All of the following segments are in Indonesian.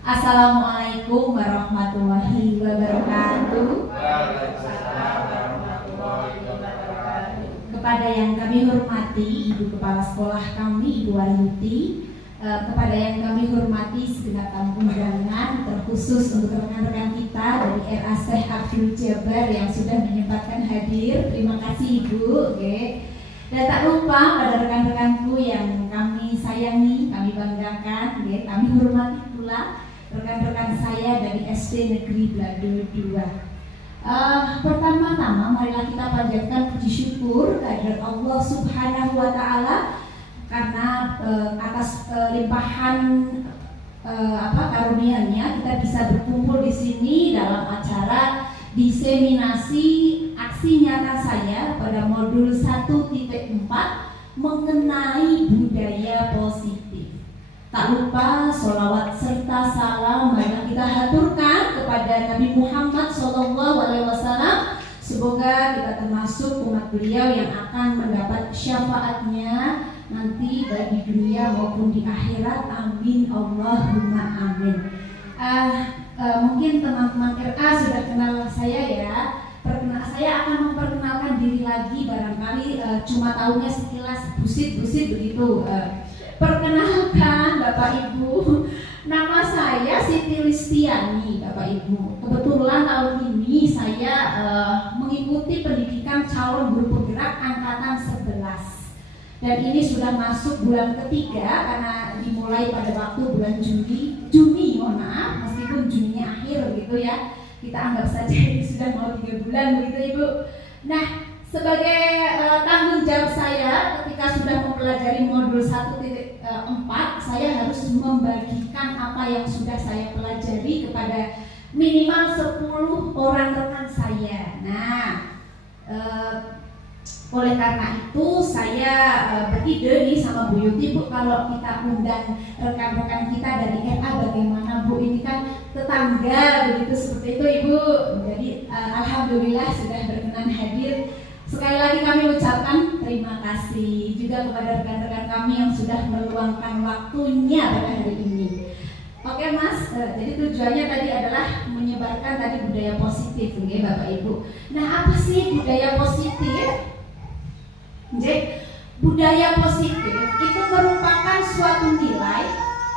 Assalamualaikum warahmatullahi wabarakatuh. Waalaikumsalam warahmatullahi wabarakatuh. Kepada yang kami hormati Ibu Kepala Sekolah kami, Ibu Wahyuti, kepada yang kami hormati segenap tamu undangan, terkhusus untuk rekan-rekan kita dari RA Syekh Abdul Jabar yang sudah menyempatkan hadir. Terima kasih Ibu. Oke. Dan tak lupa pada rekan-rekanku yang kami sayangi, kami banggakan, kami hormati pula rekan-rekan saya dari SD Negeri Bladul 2. Pertama-tama marilah kita panjatkan puji syukur kehadirat Allah Subhanahu wa Ta'ala karena atas limpahan karunia-Nya kita bisa berkumpul di sini dalam acara diseminasi aksi nyata saya pada modul 1.4 mengenai budaya positif. Tak lupa sholawat serta salam marilah kita haturkan kepada Nabi Muhammad SAW. Semoga kita termasuk umat beliau yang akan mendapat syafaatnya nanti baik di dunia maupun di akhirat. Amin Allahumma amin. Mungkin teman-teman RA sudah kenal saya ya. Saya akan memperkenalkan diri lagi, barangkali cuma tahunya sekilas busit-busit begitu. Perkenalkan Bapak Ibu, nama saya Siti Listiani Bapak Ibu. Kebetulan tahun ini saya mengikuti pendidikan calon guru penggerak angkatan 11. Dan ini sudah masuk bulan ketiga karena dimulai pada waktu bulan Juni, mohon maaf, meskipun Juninya akhir gitu ya. Kita anggap saja ini sudah mau 3 bulan begitu Ibu. Nah, sebagai tanggung jawab saya ketika sudah mempelajari modul 1.4, saya harus membagikan apa yang sudah saya pelajari kepada minimal 10 orang rekan saya. Nah, oleh karena itu saya beride nih sama Bu Yuti, Bu, kalau kita undang rekan-rekan kita dari RA bagaimana Bu, ini kan tetangga begitu seperti itu Ibu. Jadi alhamdulillah sudah berkenan hadir. Sekali lagi kami ucapkan terima kasih juga kepada rekan-rekan kami yang sudah meluangkan waktunya pada hari ini. Oke Mas, jadi tujuannya tadi adalah menyebarkan tadi budaya positif, ya Bapak Ibu. Nah, apa sih budaya positif? Jadi, budaya positif itu merupakan suatu nilai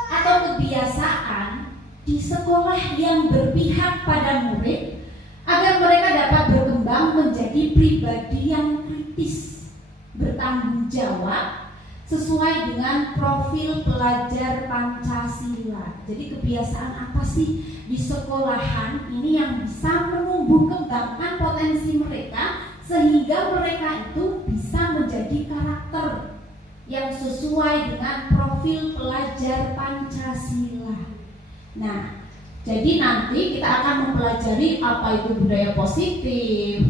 atau kebiasaan di sekolah yang berpihak pada murid agar mereka dapat berkembang menjadi pribadi yang kritis, bertanggung jawab sesuai dengan profil pelajar Pancasila. Jadi kebiasaan apa sih di sekolahan ini yang bisa menumbuh kembangkan potensi mereka sehingga mereka itu bisa menjadi karakter yang sesuai dengan profil pelajar Pancasila. Nah, jadi nanti kita akan mempelajari apa itu budaya positif,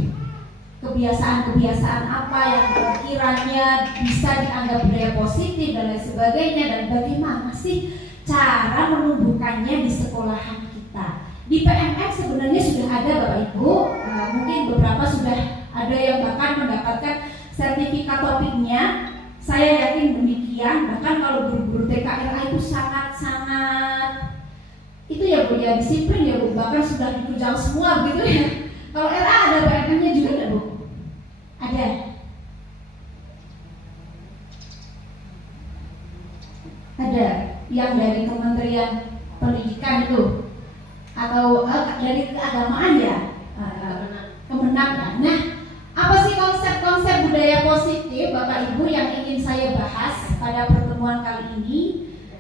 kebiasaan-kebiasaan apa yang kiranya bisa dianggap budaya positif dan lain sebagainya, dan bagaimana sih cara menumbuhkannya di sekolahan kita. Di PMX sebenarnya sudah ada Bapak Ibu, mungkin beberapa sudah ada yang bahkan mendapatkan sertifikat topiknya. Saya yakin demikian, bahkan kalau guru-guru TKRA itu sangat-sangat itu ya Bu, ya disiplin ya Bu, bahkan sudah dikujang semua gitu ya. Kalau RA ada PMM-nya juga nggak Bu? Ada. Ada yang dari Kementerian Pendidikan itu atau dari keagamaan ya, Kemenang ya. Nah, apa sih konsep-konsep budaya positif Bapak Ibu yang ingin saya bahas pada pertemuan kali ini?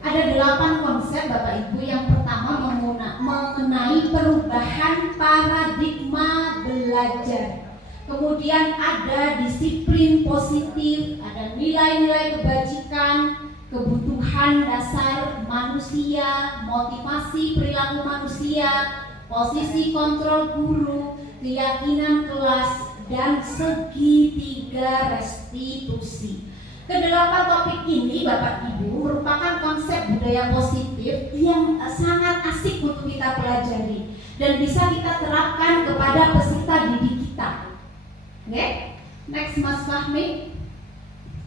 Ada 8 konsep Bapak Ibu. Yang pertama mengenai perubahan paradigma belajar. Kemudian ada disiplin positif, ada nilai-nilai kebajikan, kebutuhan dasar manusia, motivasi perilaku manusia, posisi kontrol guru, keyakinan kelas, dan segitiga restitusi. Kedelapan topik ini Bapak Ibu merupakan konsep budaya positif yang sangat asik untuk kita pelajari dan bisa kita terapkan kepada peserta didik kita. Oke, next Mas Fahmi.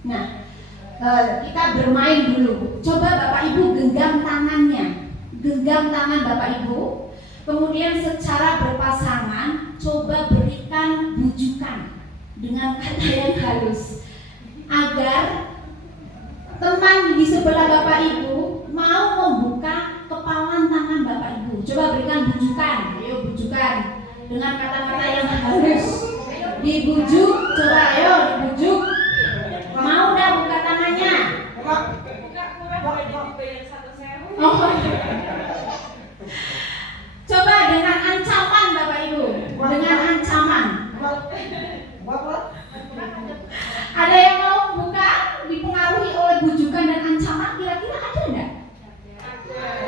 Nah, kita bermain dulu. Coba Bapak Ibu genggam tangannya, genggam tangan Bapak Ibu. Kemudian secara berpasangan coba berikan bujukan dengan kata yang halus agar teman di sebelah Bapak Ibu mau membuka kepalan tangan Bapak Ibu. Coba berikan bujukan, ayo bujukan dengan kata-kata yang halus. Dibujuk, coba ayo dibujuk. Mau dah buka tangannya? Oh. Coba dengan ancaman Bapak Ibu, dengan ancaman. Ada yang mau buka dipengaruhi oleh bujukan dan ancaman? Kira-kira ada enggak?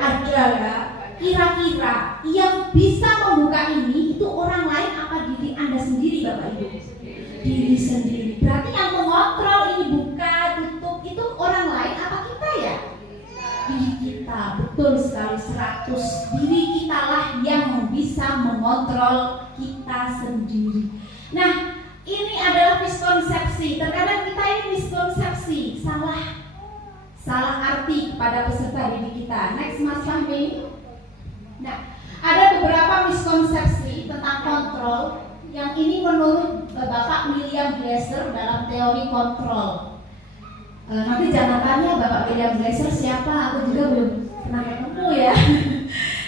Ada ya. Kira-kira yang bisa membuka ini itu orang lain apa diri Anda sendiri Bapak Ibu? Diri sendiri. Berarti yang mengontrol ini buka tutup itu orang lain apa kita ya? Diri kita. Betul sekali 100. Diri kita lah yang bisa mengontrol kita sendiri. Nah, ini adalah miskonsepsi. Terkadang kita ini miskonsepsi, salah arti kepada peserta didik kita. Next Mas Fahmi. Nah, ada beberapa miskonsepsi tentang kontrol yang ini menurut Bapak William Glasser dalam teori kontrol. Nanti jangan tanya Bapak William Glasser siapa, aku juga belum pernah ketemu ya.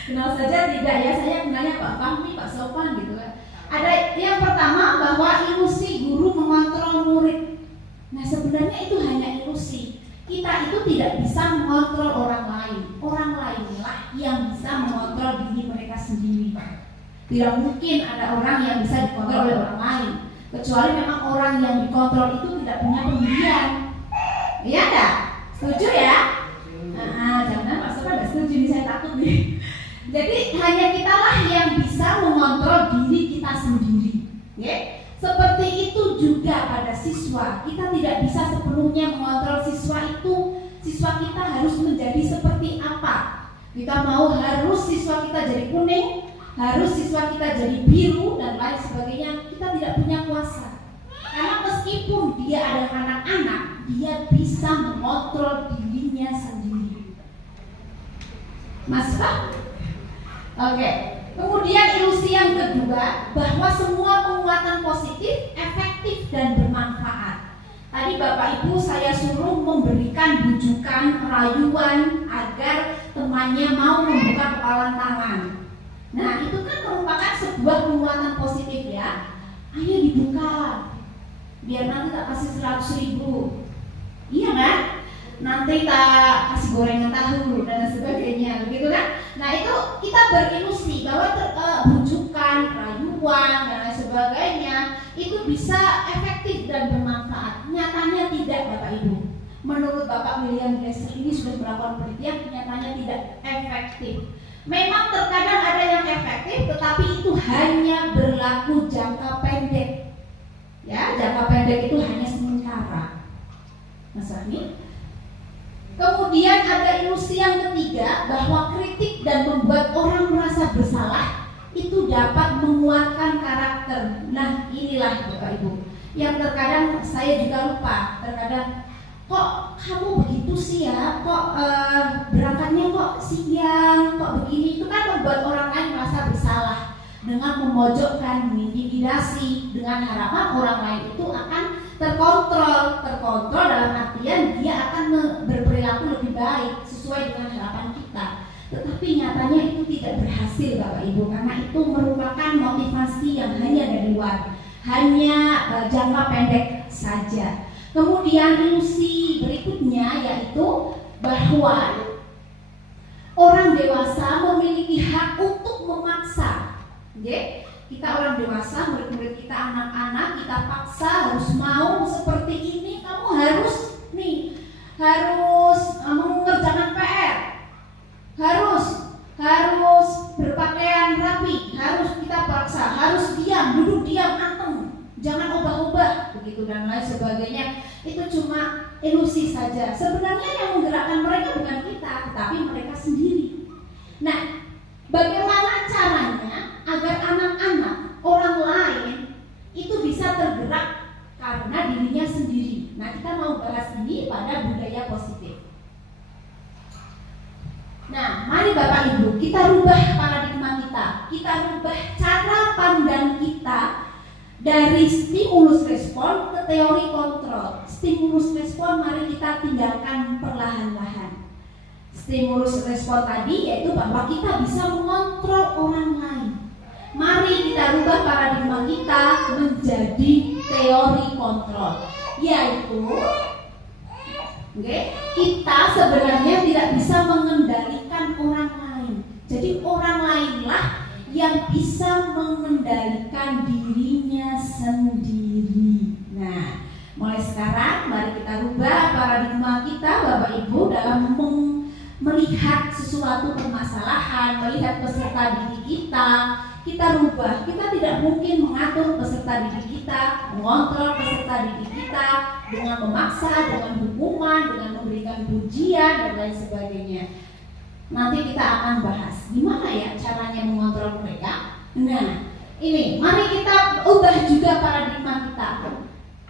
Kenal saja tidak ya, saya kenalnya Pak Fahmi, Pak Sopan gitu kan. Ada yang pertama bahwa ilusi guru mengontrol murid. Nah sebenarnya itu hanya ilusi. Kita itu tidak bisa mengontrol orang lain. Orang lainlah yang bisa mengontrol diri mereka sendiri. Tidak mungkin ada orang yang bisa dikontrol oleh orang lain, kecuali memang orang yang dikontrol itu tidak punya pendirian. Iya enggak? Setuju ya? Jangan Pak Sopan tidak setuju nih, saya takut nih. Jadi hanya kitalah yang bisa mengontrol diri kita sendiri. Ya? Seperti itu juga pada siswa. Kita tidak bisa sepenuhnya mengontrol siswa itu. Siswa kita harus menjadi seperti apa? Kita mau harus siswa kita jadi kuning, harus siswa kita jadi biru dan lain sebagainya. Kita tidak punya kuasa. Karena meskipun dia adalah anak-anak, dia bisa mengontrol dirinya sendiri. Mas Pak? Oke. Kemudian ilusi yang kedua, bahwa semua penguatan positif, efektif dan bermanfaat. Tadi Bapak Ibu saya suruh memberikan bujukan, rayuan agar temannya mau membuka kepalan tangan. Nah itu kan merupakan sebuah penguatan positif ya. Ayo dibuka, biar nanti tak kasih 100.000. Iya kan? Nanti tak kasih gorengan tahu dan sebagainya, begitu kan? Nah itu kita berilusi bahwa bujukan, rayuan dan lain sebagainya itu bisa efektif dan bermanfaat. Nyatanya tidak Bapak Ibu. Menurut Bapak William Glasser ini sudah melakukan penelitian, nyatanya tidak efektif. Memang terkadang ada yang efektif, tetapi itu hanya berlaku jangka pendek. Ya, jangka pendek itu hanya sementara. Mas Fahmi? Kemudian ada ilusi yang ketiga, bahwa kritik dan membuat orang merasa bersalah itu dapat menguatkan karakter. Nah inilah Bapak Ibu yang terkadang saya juga lupa. Terkadang kok kamu begitu sih ya, kok berangkatnya kok siang, kok begini. Itu kan membuat orang lain merasa bersalah dengan memojokkan, mengintimidasi, dengan harapan orang lain itu akan terkontrol dalam artian dia akan berperilaku lebih baik sesuai dengan harapan kita. Tetapi nyatanya itu tidak berhasil Bapak Ibu, karena itu merupakan motivasi yang hanya dari luar, hanya jangka pendek saja. Kemudian ilusi berikutnya yaitu bahwa orang dewasa memiliki hak untuk memaksa. Okay? Kita orang dewasa, murid-murid kita anak-anak, kita paksa harus mau seperti ini. Kamu harus mengerjakan PR, harus berpakaian rapi, harus kita paksa, harus diam, duduk diam, anteng, jangan ubah-ubah, begitu dan lain sebagainya. Itu cuma ilusi saja. Sebenarnya yang menggerakkan mereka bukan kita, tetapi mereka sendiri. Nah, bagaimana caranya agar anak-anak, orang lain itu bisa tergerak karena dirinya sendiri? Nah, kita mau bahas membahas ini pada budaya positif. Nah, mari Bapak Ibu, kita rubah paradigma kita rubah cara pandang kita dari stimulus respon ke teori kontrol. Stimulus respon mari kita tinggalkan perlahan-lahan. Stimulus respon tadi yaitu bahwa kita bisa mengontrol orang lain. Mari kita rubah paradigma kita menjadi teori kontrol, yaitu kita sebenarnya tidak bisa mengendalikan orang lain. Jadi orang lainlah yang bisa mengendalikan dirinya sendiri. Nah, mulai sekarang mari kita rubah paradigma kita Bapak Ibu dalam melihat sesuatu permasalahan, melihat peserta didik kita rubah. Kita tidak mungkin mengatur peserta didik kita, mengontrol peserta didik kita dengan memaksa, dengan hukuman, dengan memberikan pujian dan lain sebagainya. Nanti kita akan bahas gimana ya caranya mengontrol mereka. Nah, ini mari kita ubah juga paradigma kita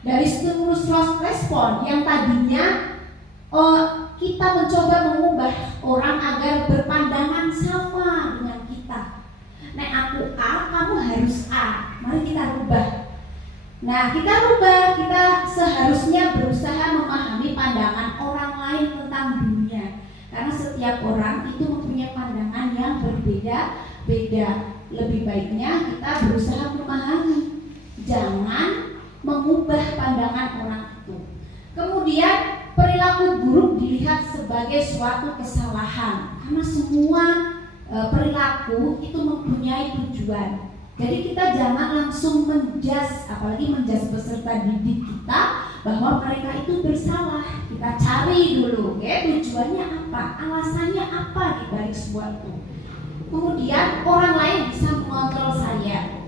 dari stimulus respon yang tadinya kita mencoba mengubah orang agar berpandangan sama dengan kita. Nek aku A, kamu harus A. Mari kita rubah. Nah, kita rubah, kita seharusnya berusaha memahami pandangan orang lain tentang dunia. Karena setiap orang itu mempunyai pandangan yang berbeda-beda. Lebih baiknya kita berusaha memahami, jangan mengubah pandangan orang itu. Kemudian perilaku buruk dilihat sebagai suatu kesalahan, karena semua perilaku itu mempunyai tujuan. Jadi kita jangan langsung menjudge, apalagi menjudge peserta didik kita bahwa mereka itu bersalah. Kita cari dulu, tujuannya apa, alasannya apa di balik sesuatu. Kemudian orang lain bisa mengontrol saya.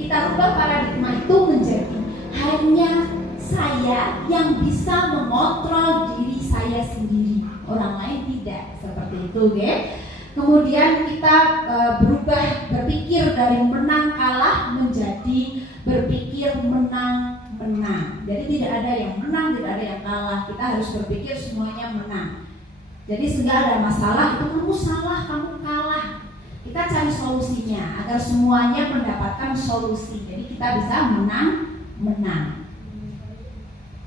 Kita rubah paradigma itu menjadi hanya saya yang bisa mengontrol diri saya sendiri, orang lain tidak, seperti itu, Kemudian kita berubah berpikir dari menang kalah menjadi berpikir menang menang. Jadi tidak ada yang menang, tidak ada yang kalah. Kita harus berpikir semuanya menang. Jadi sehingga ada masalah itu kamu salah, kamu kalah. Kita cari solusinya agar semuanya mendapatkan solusi. Jadi kita bisa menang menang.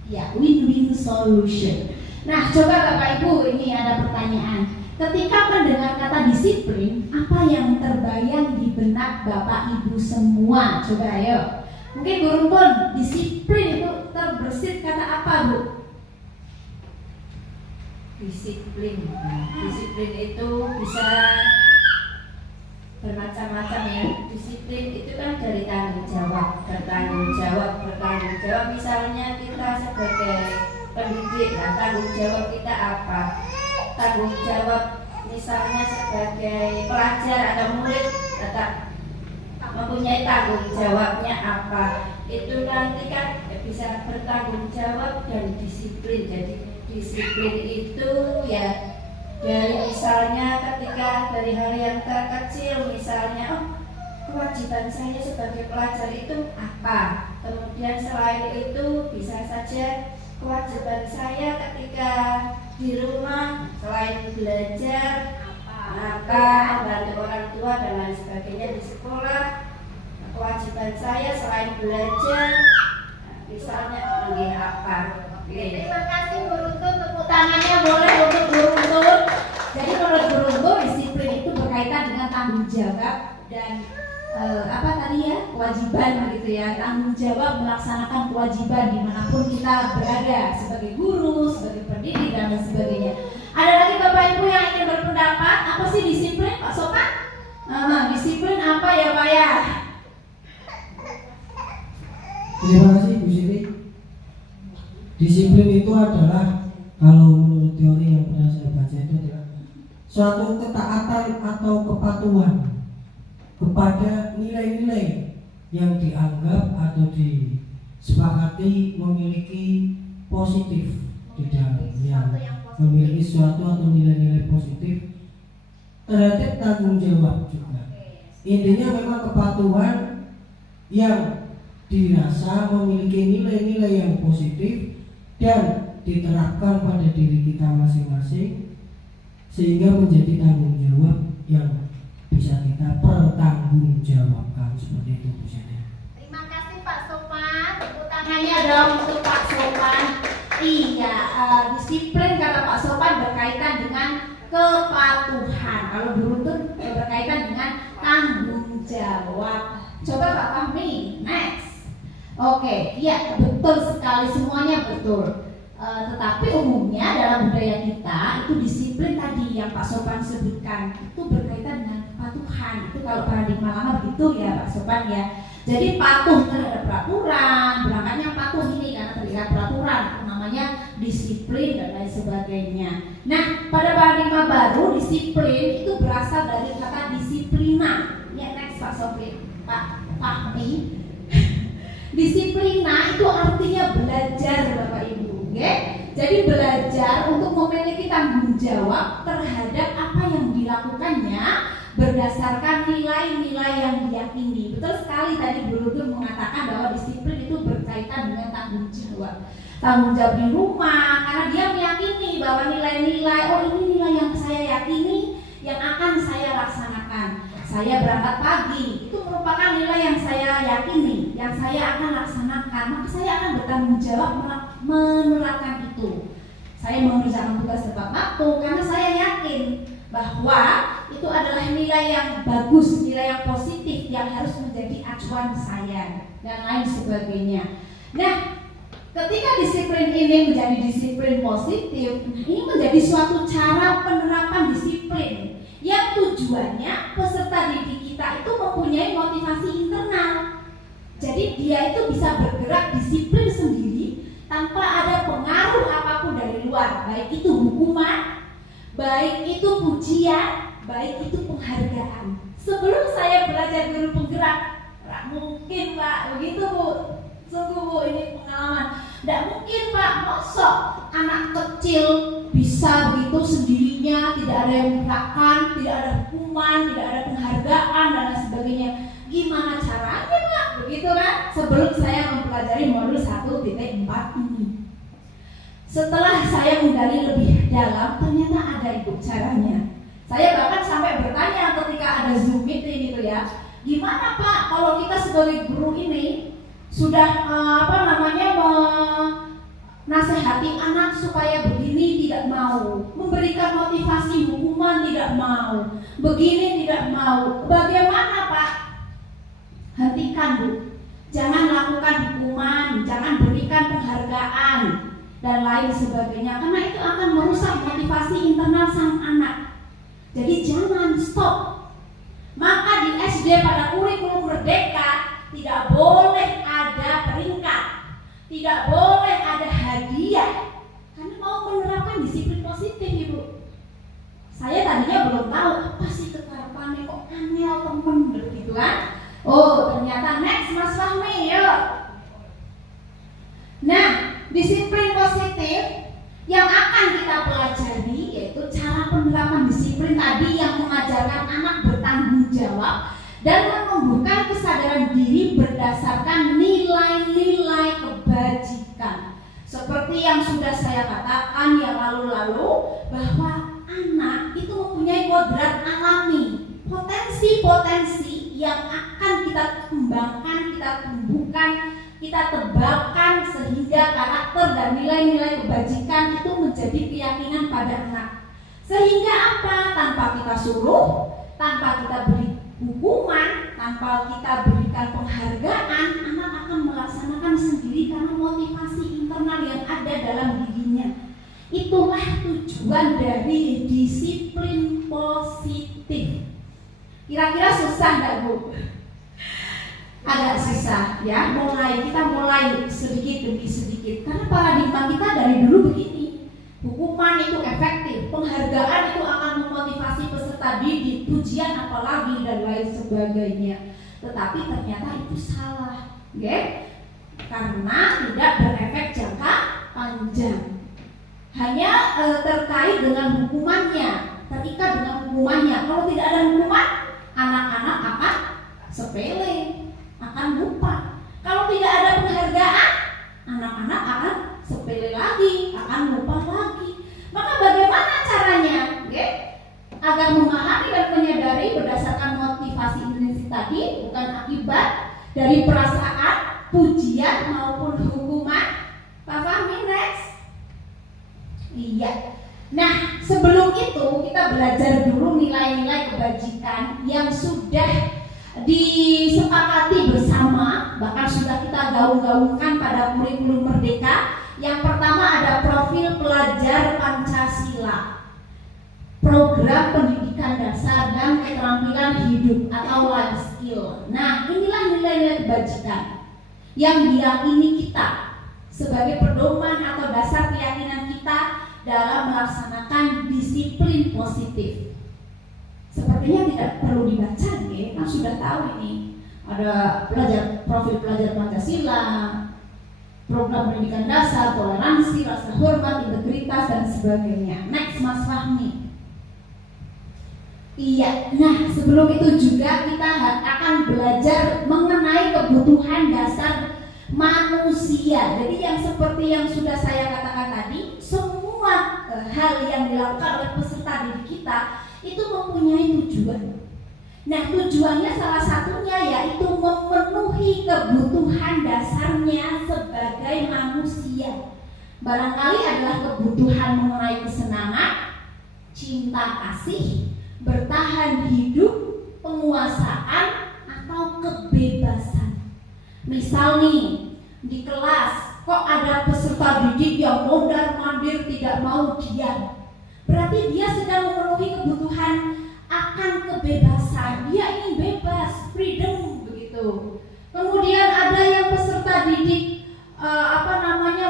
Ya, win-win solution. Nah, coba Bapak Ibu, ini ada pertanyaan. Ketika mendengar kata disiplin, apa yang terbayang di benak Bapak Ibu semua? Coba ayo. Mungkin Bu Rumpun, disiplin itu terbersit kata apa, Bu? Disiplin. Disiplin itu bisa bermacam-macam ya. Disiplin itu kan dari tanggung jawab, bertanggung jawab. Misalnya kita sebagai pendidik, tanggung jawab kita apa? Tanggung jawab misalnya sebagai pelajar atau murid mempunyai tanggung jawabnya apa? Itu nanti kan bisa bertanggung jawab dan disiplin. Jadi disiplin itu ya dari misalnya ketika dari hal yang terkecil, misalnya kewajiban saya sebagai pelajar itu apa? Kemudian selain itu bisa saja kewajiban saya ketika di rumah selain belajar apa, membantu orang tua dan lain sebagainya di sekolah. Kewajiban saya selain belajar misalnya apa? Terima kasih Bu Runtun, tepuk tangannya boleh untuk Bu Runtun. Jadi menurut Bu Runtun disiplin itu berkaitan dengan tanggung jawab dan apa tadi ya, kewajiban gitu ya, tanggung jawab melaksanakan kewajiban dimanapun kita berada sebagai guru, sebagai pendidik dan lain sebagainya. Ada lagi Bapak Ibu yang ingin berpendapat apa sih disiplin, Pak Sopan? Disiplin apa ya Pak ya? Terima kasih Bu Siti. Disiplin itu adalah, kalau menurut teori yang pernah saya baca itu adalah suatu ketaatan atau kepatuhan kepada nilai-nilai yang dianggap atau disepakati memiliki positif di dalamnya, memiliki suatu atau nilai-nilai positif terhadap tanggung jawab juga. Intinya memang kepatuhan yang dirasa memiliki nilai-nilai yang positif dan diterapkan pada diri kita masing-masing sehingga menjadi tanggung jawab yang bisa kita pertanggungjawabkan. Seperti itu Bu Sena. Terima kasih Pak Sopan. Tepuk tangannya dong untuk Pak Sopan. Iya, disiplin kata Pak Sopan berkaitan dengan kepatuhan. Kalau beruntun berkaitan dengan tanggung jawab. Coba Pak Fahmi, next. Oke, iya betul sekali, semuanya betul. Tetapi umumnya dalam budaya kita itu disiplin tadi yang Pak Sopan sebutkan itu berkaitan dengan kepatuhan. Itu kalau paradigma lama begitu ya Pak Sopan ya. Jadi patuh terhadap peraturan, berangkatnya patuh ini karena terikat peraturan, itu namanya disiplin dan lain sebagainya. Nah, pada paradigma baru disiplin itu berasal dari kata disiplina. Ya, next Pak Sofi, Pak Fahmi. Disiplina itu artinya belajar Bapak Ibu, oke? Jadi belajar untuk memiliki tanggung jawab terhadap apa yang dilakukannya berdasarkan nilai-nilai yang diyakini. Betul sekali tadi Bu Rugun mengatakan bahwa disiplin itu berkaitan dengan tanggung jawab. Tanggung jawab di rumah karena dia meyakini bahwa nilai-nilai, oh ini nilai yang saya yakini yang akan saya laksanakan. Saya berangkat pagi, itu merupakan nilai yang saya yakini, yang saya akan laksanakan. Maka saya akan bertanggung jawab menerapkan itu. Saya mengerjakan tugas tepat waktu karena saya yakin bahwa itu adalah nilai yang bagus, nilai yang positif yang harus menjadi acuan saya dan lain sebagainya. Nah, ketika disiplin ini menjadi disiplin positif, ini menjadi suatu cara penerapan disiplin yang tujuannya peserta didik kita itu mempunyai motivasi internal. Jadi dia itu bisa bergerak disiplin sendiri tanpa ada pengaruh apapun dari luar, baik itu hukuman, baik itu pujian, baik itu penghargaan. Sebelum saya belajar guru penggerak, mungkin Pak, begitu Bu, sungguh Bu ini pengalaman. Tidak mungkin Pak, mosok anak kecil bisa begitu sendirinya, tidak ada yang menggerakkan, tidak ada hukuman, tidak ada penghargaan dan lain sebagainya. Gimana caranya Pak? Begitu kan? Sebelum saya mempelajari modul 1.4 ini. Setelah saya menggali lebih dalam, ternyata ada Ibu caranya. Saya bahkan sampai bertanya ketika ada Zoom meeting gitu ya, gimana Pak kalau kita sebagai guru ini sudah nasihati anak supaya begini tidak mau, memberikan motivasi hukuman tidak mau, begini tidak mau. Bagaimana Pak? Hentikan Bu. Jangan lakukan hukuman, jangan berikan penghargaan dan lain sebagainya karena itu akan merusak motivasi internal sang anak. Jadi jangan stop. Maka di SD pada kurikulum merdeka tidak boleh ada peringkat, tidak boleh ada hadiah karena mau menerapkan disiplin positif Ibu. Saya tadinya belum tahu apa sih ketarapannya, kok aneh temen begitu kan. Oh ternyata next Mas Fahmi yuk. Nah disiplin positif yang akan kita pelajari yaitu cara penerapan disiplin tadi yang mengajarkan anak bertanggung jawab dan menumbuhkan kesadaran diri berdasarkan nilai-nilai kebajikan. Seperti yang sudah saya katakan yang lalu-lalu bahwa anak itu mempunyai kodrat alami, potensi-potensi yang akan kita kembangkan, kita tumbuhkan, kita tebalkan sehingga karakter dan nilai-nilai kebajikan itu menjadi keyakinan pada anak. Sehingga apa? Tanpa kita suruh, tanpa kita beri hukuman, tanpa kita berikan penghargaan, anak akan melaksanakan sendiri karena motivasi internal yang ada dalam dirinya. Itulah tujuan dari disiplin positif. Kira-kira susah nggak Bu? Agak susah ya, kita mulai sedikit demi sedikit karena paradigma kita dari dulu begini. Hukuman itu efektif, penghargaan itu akan memotivasi peserta didik, pujian apalagi dan lain sebagainya. Tetapi ternyata itu salah, karena tidak berefek jangka panjang. Hanya terkait dengan hukumannya, terikat dengan hukumannya. Kalau tidak ada hukuman, anak-anak akan sepele, akan lupa. Kalau tidak ada penghargaan, anak-anak akan sepele lagi, akan lupa lagi. Maka bagaimana caranya? Agar memahami dan menyadari berdasarkan motivasi intrinsik tadi, bukan akibat dari perasaan, pujian maupun hukuman. Pak Fahmi, next. Iya. Nah, sebelum itu kita belajar dulu nilai-nilai kebajikan yang sudah disepakati bersama, bahkan sudah kita gaung-gaungkan pada kurikulum Merdeka. Yang pertama ada profil pelajar Pancasila, program pendidikan dasar dan keterampilan hidup atau life skill. Nah, inilah nilai-nilai kebajikan yang diyakini kita sebagai pedoman atau dasar keyakinan kita dalam melaksanakan disiplin positif. Sepertinya tidak perlu dibaca, kan sudah tahu ini. Ada profil pelajar Pancasila, program pendidikan dasar, toleransi, rasa hormat, integritas dan sebagainya. Next, Mas Fahmi. Iya, nah sebelum itu juga kita akan belajar mengenai kebutuhan dasar manusia. Jadi yang seperti yang sudah saya katakan tadi, semua hal yang dilakukan oleh peserta didik kita itu mempunyai tujuan. Nah, tujuannya salah satunya yaitu memenuhi kebutuhan dasarnya sebagai manusia. Barangkali adalah kebutuhan mengenai kesenangan, cinta kasih, bertahan hidup, penguasaan, atau kebebasan. Misal nih, di kelas kok ada peserta didik yang mondar-mandir tidak mau diam. Berarti dia sedang memenuhi kebutuhan akan kebebasan. Dia ingin bebas, freedom begitu. Kemudian ada yang peserta didik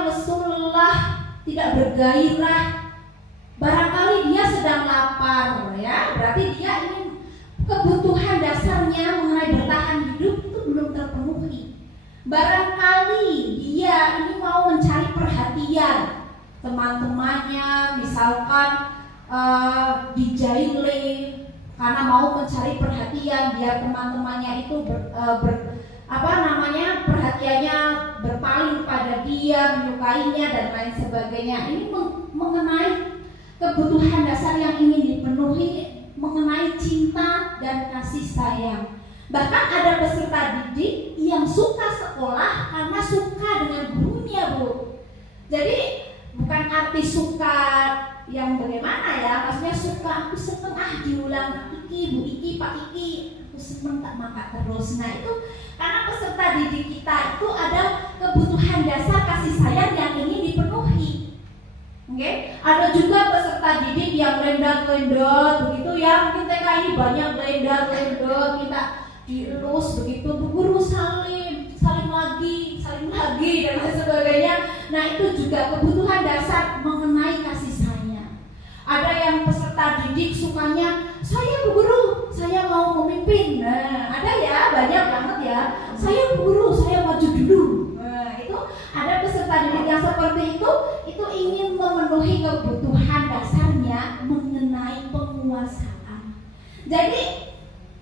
lesu lelah, tidak bergairah. Barangkali dia sedang lapar, ya. Berarti dia ingin kebutuhan dasarnya mengenai bertahan hidup itu belum terpenuhi. Barangkali dia ini mau mencari perhatian teman-temannya, misalkan dijailin karena mau mencari perhatian biar teman-temannya itu perhatiannya berpaling pada dia, menyukainya dan lain sebagainya. Ini mengenai kebutuhan dasar yang ingin dipenuhi, mengenai cinta dan kasih sayang. Bahkan ada peserta didik yang suka sekolah karena suka dengan gurunya, Bu. Jadi bukan arti suka yang bagaimana ya, maksudnya suka aku seneng diulang iki, Bu Iki, Pak Iki, aku seneng tak maka terus. Nah itu karena peserta didik kita itu ada kebutuhan dasar kasih sayang yang ingin dipenuhi. Oke, ada juga peserta didik yang lendat-lendat begitu ya, mungkin TK ini banyak lendat-lendat, kita dielus begitu, Bu Guru salim lagi dan lain sebagainya. Nah itu juga kebutuhan dasar mengenai kasih sayang. Ada yang peserta didik sukanya, saya Bu Guru, saya mau memimpin. Nah ada ya, banyak banget ya, saya Bu Guru, saya maju dulu. Nah itu ada peserta didik yang seperti itu ingin memenuhi kebutuhan dasarnya mengenai penguasaan. Jadi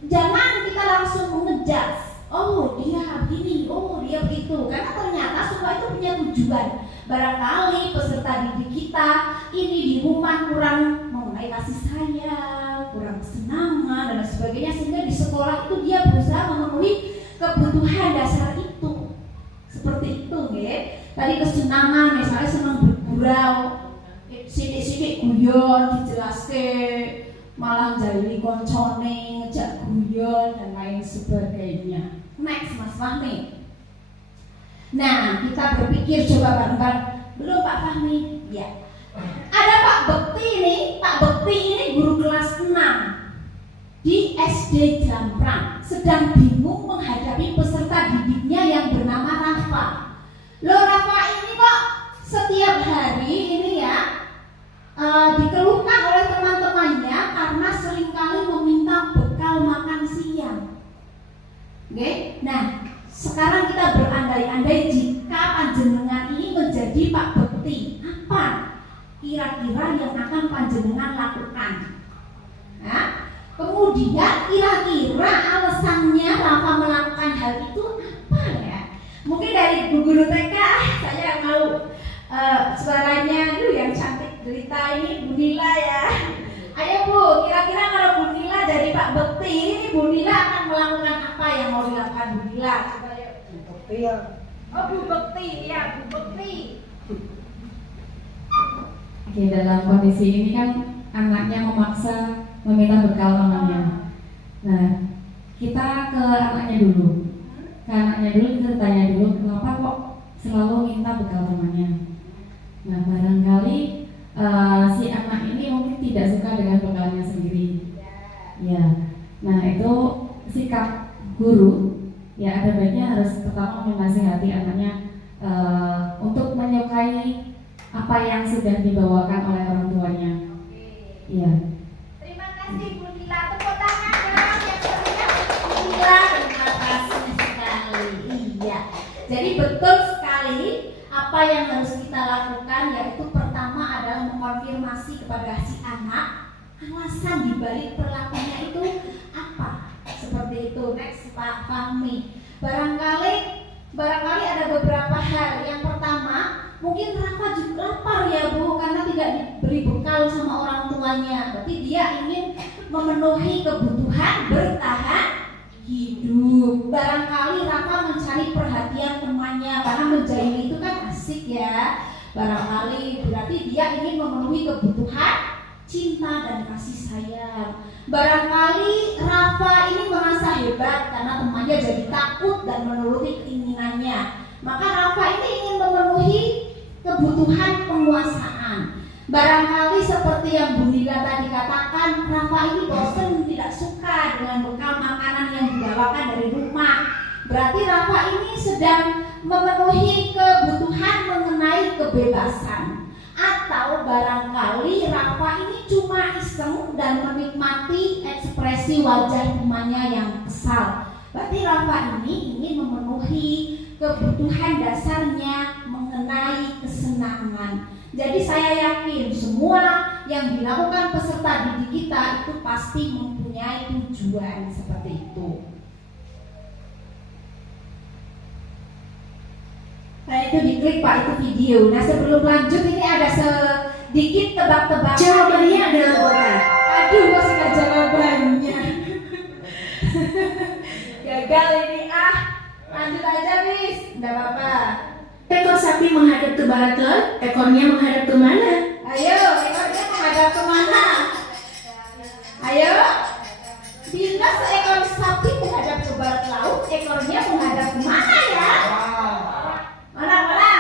jangan kita langsung mengejudge, oh dia begini, oh dia begitu, karena ternyata semua itu punya tujuan. Barangkali peserta didik kita ini di rumah kurang mengenai kasih sayang, kurang kesenangan dan sebagainya, sehingga di sekolah itu dia berusaha memenuhi kebutuhan dasar itu. Seperti itu, nggih. Tadi kesenangan, misalnya senang bergurau, sidik-sidik guyon dijelaske, malah jadi koncone, ngejak guyon dan lain sebagainya. Next, Mas Fahmi. Nah, kita berpikir coba bareng-bareng. Belum Pak Fahmi? Ya. Ada Pak Bekti ini. Pak Bekti ini guru kelas 6 di SD Jamprang, sedang bingung menghadapi peserta didiknya yang bernama Rafa. Loh, Rafa ini kok setiap hari ini ya dikeluhkan oleh teman-temannya karena seringkali meminta bekal makan siang. Oke, nah sekarang kita berandai-andai jika panjenengan ini menjadi Pak Bekti, apa kira-kira yang akan panjenengan lakukan? Nah, kemudian kira-kira alasannya Rafa melakukan hal itu apa ya? Mungkin dari guru TK saya mau suaranya yang cantik derita ini Bu Nila ya. Ayo Bu, kira-kira kalau Bu Nila dari Pak Bekti, ini Bu Nila akan melakukan apa yang mau dilakukan Bu Nila? Coba yuk. Iya. Oh Bu Bekti, ya Bu Bekti. Oke, dalam kondisi ini kan anaknya memaksa meminta bekal temannya. Nah, kita ke anaknya dulu. Ke anaknya dulu kita tanya dulu kenapa kok selalu minta bekal temannya. Nah, barangkali si anak ini mungkin tidak suka dengan bekalnya sendiri. Ya. Nah, itu sikap guru. Ya, ada baiknya harus pertama menasihati anaknya untuk menyukai apa yang sudah dibawakan oleh orang tuanya. Iya. Terima kasih Bu Nila. Tepuk tangan dong yang meriah. Bu Nila, terima kasih sekali. Iya. Jadi betul sekali apa yang harus kita lakukan, yaitu pertama adalah mengkonfirmasi kepada si anak alasan dibalik perilakunya itu apa. Seperti itu. Next Pak Fahmi. Barangkali ada beberapa hal. Yang pertama, mungkin Rafa juga lapar ya Bu, karena tidak diberi bekal sama orang tuanya. Berarti dia ingin memenuhi kebutuhan bertahan hidup. Barangkali Rafa mencari perhatian temannya, karena menjahili itu kan asik ya. Barangkali berarti dia ingin memenuhi kebutuhan cinta dan kasih sayang. Barangkali Rafa ini merasa hebat karena temannya jadi takut dan menuruti keinginannya. Maka Rafa ini ingin memenuhi kebutuhan penguasaan. Barangkali seperti yang Bu Nila tadi katakan, Rafa ini bosan, tidak suka dengan bekal makanan yang dibawakan dari rumah. Berarti Rafa ini sedang memenuhi kebutuhan mengenai kebebasan. Atau barangkali Rafa ini cuma iseng dan menikmati ekspresi wajah temannya yang kesal. Berarti Rafa ini ingin memenuhi kebutuhan dasarnya mengenai kesenangan. Jadi saya yakin semua yang dilakukan peserta didik kita itu pasti mempunyai tujuan seperti itu. Nah itu diklik Pak, itu video. Nah sebelum lanjut ini ada sedikit tebak-tebakan. Jawabannya adalah bola. Aduh, masih nggak jawabannya. Gagal ini lanjut aja Miss, nggak apa-apa. Ekor sapi menghadap ke barat laut, ekornya menghadap ke mana? Ayo, ekornya menghadap kemana? Ayo, bila seekor sapi menghadap ke barat laut, ekornya menghadap kemana ya? Mana?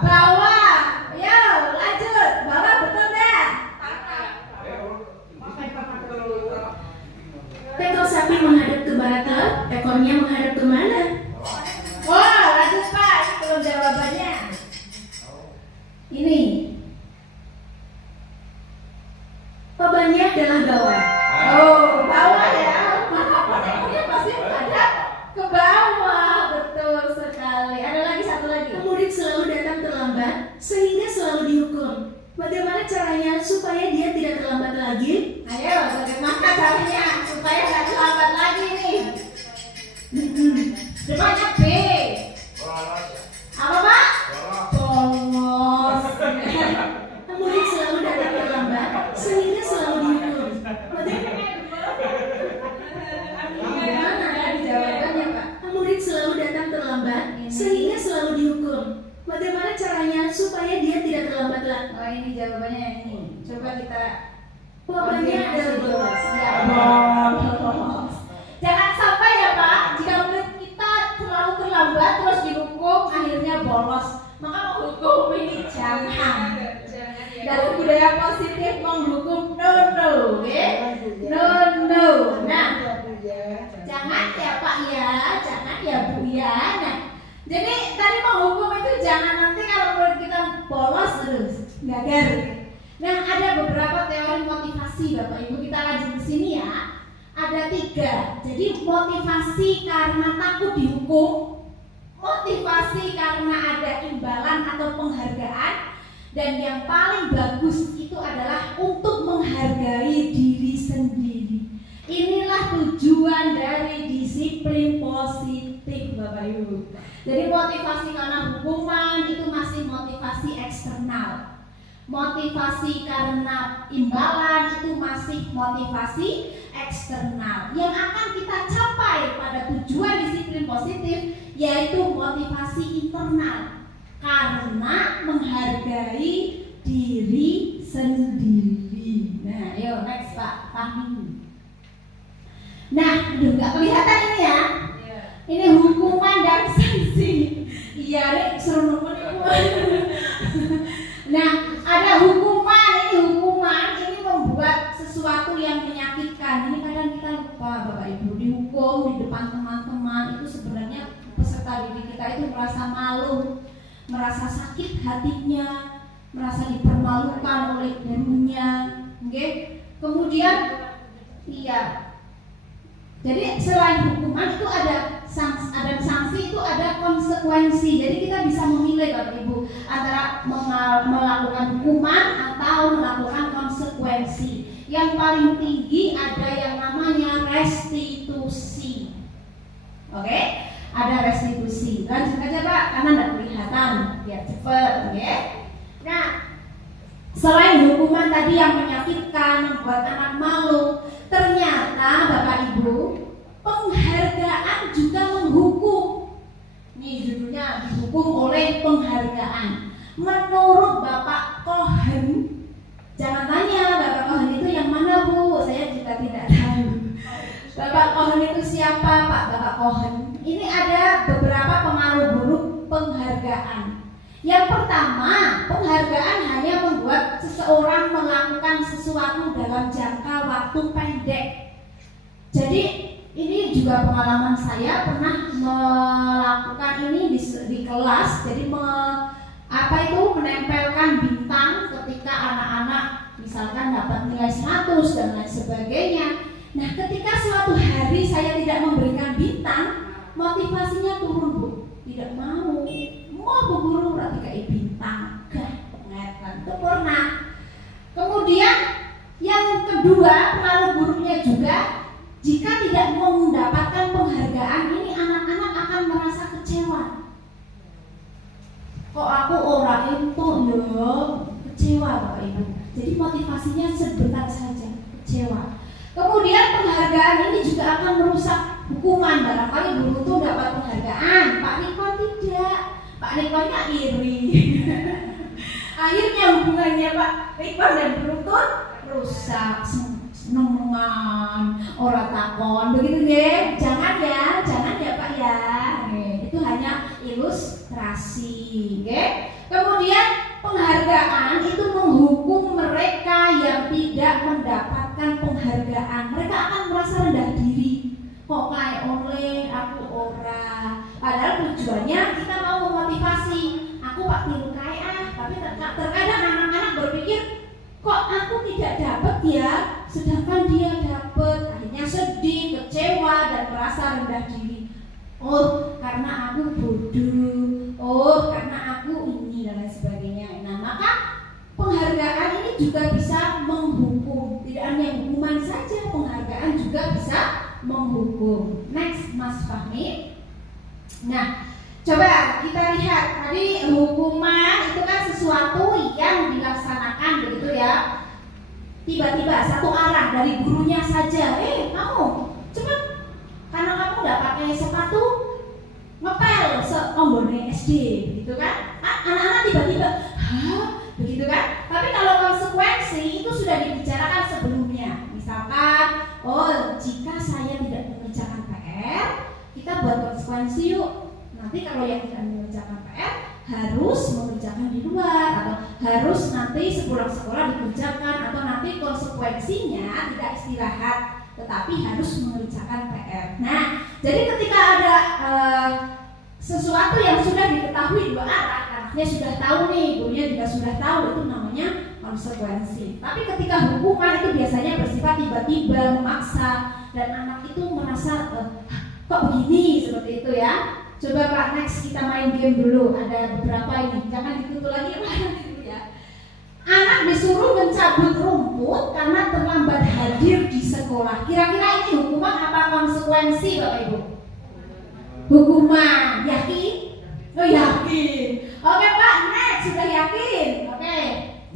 Bawah. Yo, lanjut. Bawah betul dah. Ekor sapi menghadap ke barat laut, ekornya menghadap ke mana? Wah, lanjut Pak. Ini belum jawabannya. Ini. Jawabannya adalah bawah. Oh, bawah ya. Ekornya pasti menghadap ke bawah. Betul sekali. Ada lagi satu lagi. Pemudik selalu datang terlambat, sehingga selalu dihukum. Bagaimana caranya supaya dia tidak terlambat lagi? Ayo, bagaimana caranya supaya nggak terlambat lagi nih? Depannya B. Apa Pak? Polos. Pemudik selalu datang terlambat, sehingga selalu dihukum. Gimana tadi jawabannya Pak? Pemudik selalu datang terlambat, sehingga selalu dihukum. Bagaimana caranya supaya dia tidak terlambat lagi? Oh ini jawabannya ini. Coba kita. Jawabannya adalah bawah. Ya, bolos. Jangan sampai ya Pak, jika murid kita terlalu terlambat terus dihukum akhirnya bolos. Maka menghukum ini jangan. Dalam budaya positif menghukum no, ya? No. Nah, jangan ya Pak ya, jangan ya Bu ya. Nah, jadi tadi menghukum itu jangan nanti kalau murid kita bolos terus gagal. Nah, ada beberapa teori motivasi Bapak Ibu, kita lanjut ke sini ya. Ada 3. Jadi motivasi karena takut dihukum, motivasi karena ada imbalan atau penghargaan, dan yang paling bagus itu adalah untuk menghargai diri sendiri. Inilah tujuan dari disiplin positif Bapak Ibu. Jadi motivasi karena hukuman itu masih motivasi eksternal. Motivasi karena imbalan itu masih motivasi eksternal. Yang akan kita capai pada tujuan disiplin positif yaitu motivasi internal karena menghargai diri sendiri. Nah, yuk next Pak Fahmi. Nah, nggak kelihatan ini ya. Ini hukuman dan sanksi. Iya, Rek, seru banget. Nah, ada hukuman, ini membuat sesuatu yang menyakitkan. Ini kadang kita lupa, Bapak Ibu, dihukum di depan teman-teman itu sebenarnya peserta didik kita itu merasa malu, merasa sakit hatinya, merasa dipermalukan oleh gurunya, oke? Kemudian, iya. Jadi selain hukuman itu ada sanksi itu ada konsekuensi. Jadi kita bisa memilih Bapak Ibu antara melakukan hukuman atau melakukan konsekuensi. Yang paling tinggi ada yang namanya restitusi. Oke? Ada restitusi. Lanjut aja Pak, karena tidak kelihatan, biar cepet, oke? Nah, selain hukuman tadi yang menyakitkan, membuat anak malu, ternyata Bapak Ibu, penghargaan juga menghukum. Nih judulnya dihukum oleh penghargaan. Menurut Bapak Cohen, jangan tanya Bapak Cohen itu yang mana Bu, saya juga tidak tahu. Bapak Cohen itu siapa Pak Bapak Cohen? Ini ada beberapa pengaruh buruk penghargaan. Yang pertama, penghargaan hanya membuat seseorang melakukan sesuatu dalam jangka waktu pendek. Jadi ini juga pengalaman saya pernah melakukan ini di kelas. Jadi menempelkan bintang ketika anak-anak misalkan dapat nilai 100 dan lain sebagainya. Nah, ketika suatu hari saya tidak memberikan bintang, motivasinya turun Bu. Tidak mau bu guru berarti kayak bintang itu pernah. Kemudian yang kedua pengaruh buruknya juga, jika tidak mendapatkan penghargaan ini anak-anak akan merasa kecewa. Kok aku orang itu ya, kecewa Bapak Ibu. Jadi motivasinya sebentar saja, kecewa. Kemudian penghargaan ini juga akan merusak hukuman. Barangkali guru itu dapat penghargaan, Pak Nikon tidak. Pak Nikonnya iri. Akhirnya hubungannya Pak Nikon dan guru itu rusak, senengan, ora takon, begitu deh. Jangan ya Pak ya. Itu hanya ilustrasi, oke? Kemudian penghargaan itu menghukum mereka yang tidak mendapatkan penghargaan. Mereka akan merasa rendah diri. Kok kayak oleh aku ora. Padahal tujuannya kita mau memotivasi. Aku Pak tiru kayak tapi terkadang anak-anak berpikir kok aku tidak dapat ya, sedangkan dia dapat. Akhirnya sedih, kecewa dan merasa rendah diri. Oh, karena aku bodoh. Oh, karena aku ini dan lain sebagainya. Nah, maka penghargaan ini juga bisa menghukum. Tidak hanya hukuman saja, penghargaan juga bisa menghukum. Next, Mas Fahmi. Nah, coba kita lihat tadi hukuman itu kan sesuatu yang dilaksanakan begitu ya. Tiba-tiba satu arah dari gurunya saja. Kamu cepat, karena kamu nggak pakai sepatu ngepel seombone SD, begitu kan? Anak-anak tiba-tiba, begitu kan? Tapi kalau konsekuensi itu sudah dibicarakan sebelumnya. Misalkan, jika saya tidak mengerjakan PR, kita buat konsekuensi yuk. Nanti kalau yang tidak mengerjakan PR harus mengerjakan di luar, atau harus nanti sepulang sekolah dikerjakan, atau nanti konsekuensinya tidak istirahat tetapi harus mengerjakan PR. Nah, jadi ketika ada sesuatu yang sudah diketahui dua arah, anaknya sudah tahu nih, gurunya juga sudah tahu, itu namanya konsekuensi. Tapi ketika hukuman itu biasanya bersifat tiba-tiba, memaksa, dan anak itu merasa kok begini, seperti itu ya. Coba Pak, next kita main game dulu. Ada beberapa ini, jangan ditutup lagi gitu ya. Anak disuruh mencabut rumput karena terlambat hadir di sekolah. Kira-kira ini hukuman apa konsekuensi Bapak Ibu? Hukuman, yakin? Oh yakin. Oke Pak, next, sudah yakin? Oke.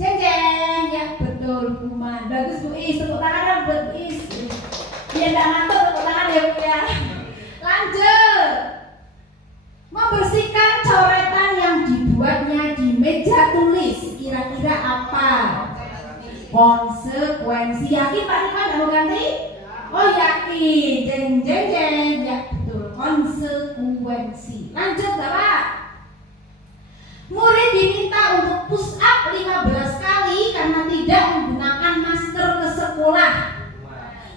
Jeng jeng, ya betul hukuman. Bagus Bu Is, tepuk tangan dong buat Bu Is. Biar nggak ngantuk, tepuk tangan ya Bu ya. Lanjut. Membersihkan coretan yang dibuatnya di meja tulis. Kira-kira apa? Konsekuensi. Yakin Pak Rifan nggak mau ganti? Oh yakin. Jeng jeng jeng, ya betul. Konsekuensi. Lanjut Bapak. Murid diminta untuk push up 15 kali karena tidak menggunakan masker ke sekolah.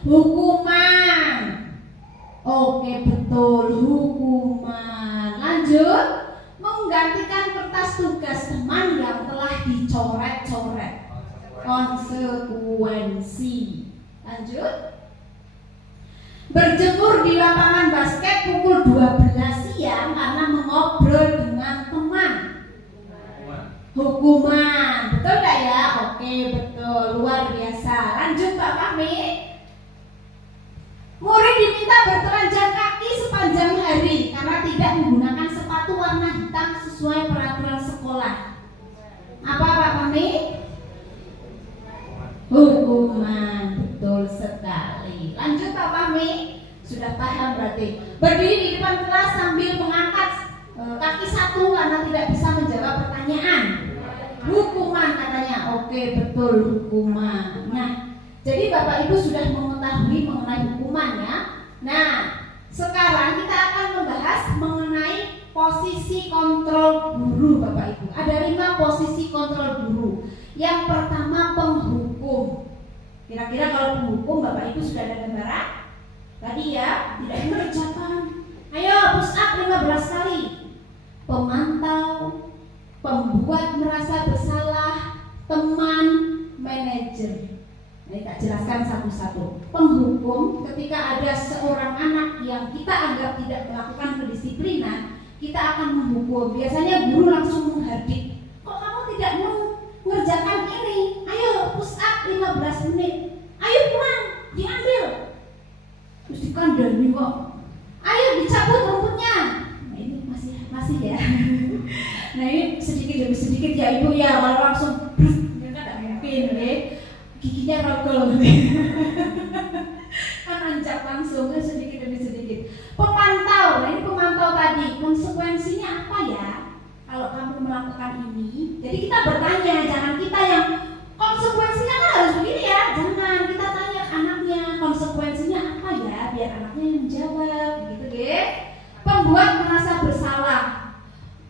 Hukuman. Oke betul, hukuman. Lanjut. Menggantikan kertas tugas teman yang telah dicoret-coret. Konsekuensi. Lanjut. Berjemur di lapangan basket pukul 12 siang karena mengobrol dengan teman. Hukuman. Betul gak ya? Oke betul, luar biasa. Lanjut Pak Fahmi. Murid diminta bertelanjang kaki sepanjang hari karena tidak menggunakan sepatu warna hitam sesuai peraturan sekolah. Apa Pak Fahmi? Hukuman. Betul sekali. Lanjut Pak Fahmi. Sudah paham berarti. Berdiri di depan kelas sambil mengangkat kaki satu karena tidak bisa menjawab pertanyaan. Hukuman katanya. Oke betul, hukuman. Nah, jadi Bapak Ibu sudah mengetahui mengenai hukuman ya. Nah, sekarang kita akan membahas mengenai posisi kontrol guru Bapak Ibu. Ada 5 posisi kontrol guru. Yang pertama penghukum. Kira-kira kalau penghukum Bapak Ibu sudah ada gambaran? Tadi ya, tidak mengerjakan. Ayo push up 15 kali. Pemantau, pembuat merasa bersalah, teman, manajer. Ini tak jelaskan satu-satu. Penghukum, ketika ada seorang anak yang kita anggap tidak melakukan kedisiplinan, kita akan menghukum. Biasanya guru langsung menghardik. Kok kamu tidak mengerjakan ini? Ayo push up 15 menit. Ayo pulang, diambil. Terus dikandani kok. Ayo dicabut rumputnya. Nah ini masih ya. Nah ini sedikit demi sedikit ya Ibu ya. Kalau langsung kan tidak mungkin ya. Giginya rogol kan ancap langsung sedikit demi sedikit. Pemantau, nah ini pemantau tadi konsekuensinya apa ya kalau kamu melakukan ini. Jadi kita bertanya, jangan kita yang konsekuensinya kan harus begini ya. Jangan, kita tanya ke anaknya konsekuensinya apa ya, biar anaknya yang menjawab gitu deh. Pembuat merasa bersalah.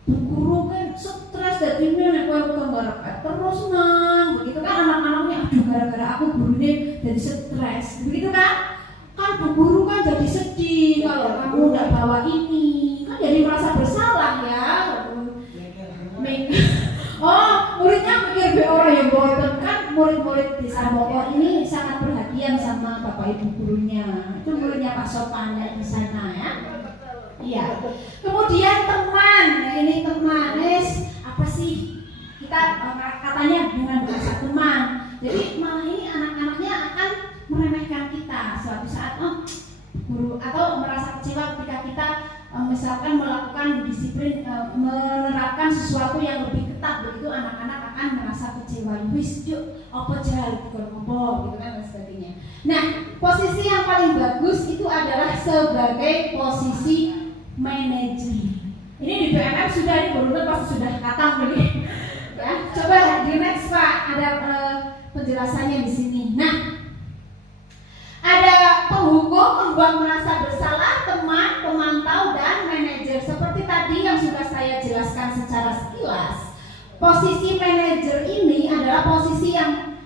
Guru kan stres dari ini aku gambar terus nang begitu kan anak-anaknya, aduh gara-gara aku gurunya jadi stres begitu kan bu guru kan jadi sedih kalau kamu nggak bawa ini kan jadi merasa bersalah ya. Oh muridnya mikir be orang yang boten kan. Murid-murid di Sambokor ini sangat perhatian sama bapak ibu gurunya. Itu muridnya Pak Sopan ya di sana ya. Iya. Kemudian teman, nah ini teman, apa sih kita katanya dengan bahasa teman. Jadi malah ini anak-anaknya akan meremehkan kita suatu saat, guru atau merasa kecewa ketika kita misalkan melakukan disiplin, menerapkan sesuatu yang lebih ketat, begitu anak-anak akan merasa kecewa. Wis yuk, apa jahal gitu kan dan sebagainya. Nah, posisi yang paling bagus itu adalah sebagai posisi manajer. Ini di BMM sudah diurutkan pasti sudah katam begini. Ya, coba di next Pak ada penjelasannya di sini. Nah, ada penghukum, membuat merasa bersalah, teman, pemantau, dan manajer. Seperti tadi yang sudah saya jelaskan secara sekilas, posisi manajer ini adalah posisi yang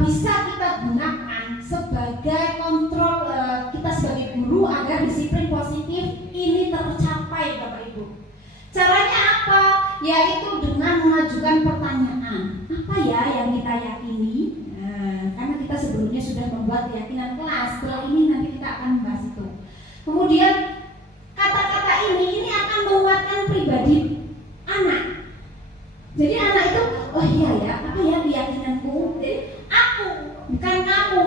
bisa kita gunakan sebagai kontrol kita sebagai guru agar disiplin positif ini tercapai Bapak Ibu. Caranya apa? Yaitu dengan mengajukan pertanyaan. Apa ya yang kita yakini? Karena kita sebelumnya sudah membuat keyakinan kelas. Setelah ini nanti kita akan membahas itu. Kemudian kata-kata ini akan menguatkan pribadi anak. Jadi anak itu, oh iya ya, apa ya keyakinanku? Jadi aku, bukan kamu,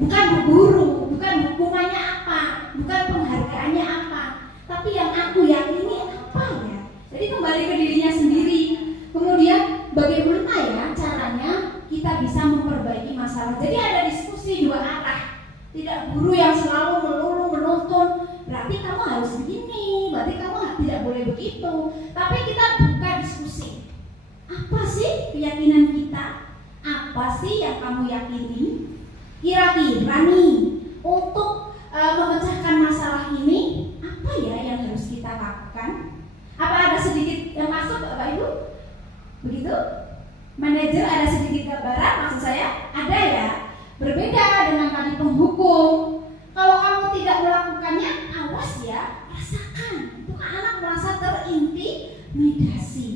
bukan guru, bukan hukumannya apa, bukan penghargaannya apa, tapi yang aku yakini apa ya. Jadi kembali memperbaiki masalah. Jadi ada diskusi dua arah. Tidak guru yang selalu melulu menuntun, berarti kamu harus begini, berarti kamu tidak boleh begitu. Tapi kita buka diskusi. Apa sih keyakinan kita? Apa sih yang kamu yakini? Kira-kira nih untuk memecahkan masalah ini, apa ya yang harus kita lakukan? Apa ada sedikit yang masuk, Bapak Ibu? Begitu? Manajer ada sedikit gambaran, maksud saya ada ya. Berbeda dengan tadi penghukum. Kalau kamu tidak melakukannya, awas ya, rasakan. Itu anak merasa terintimidasi.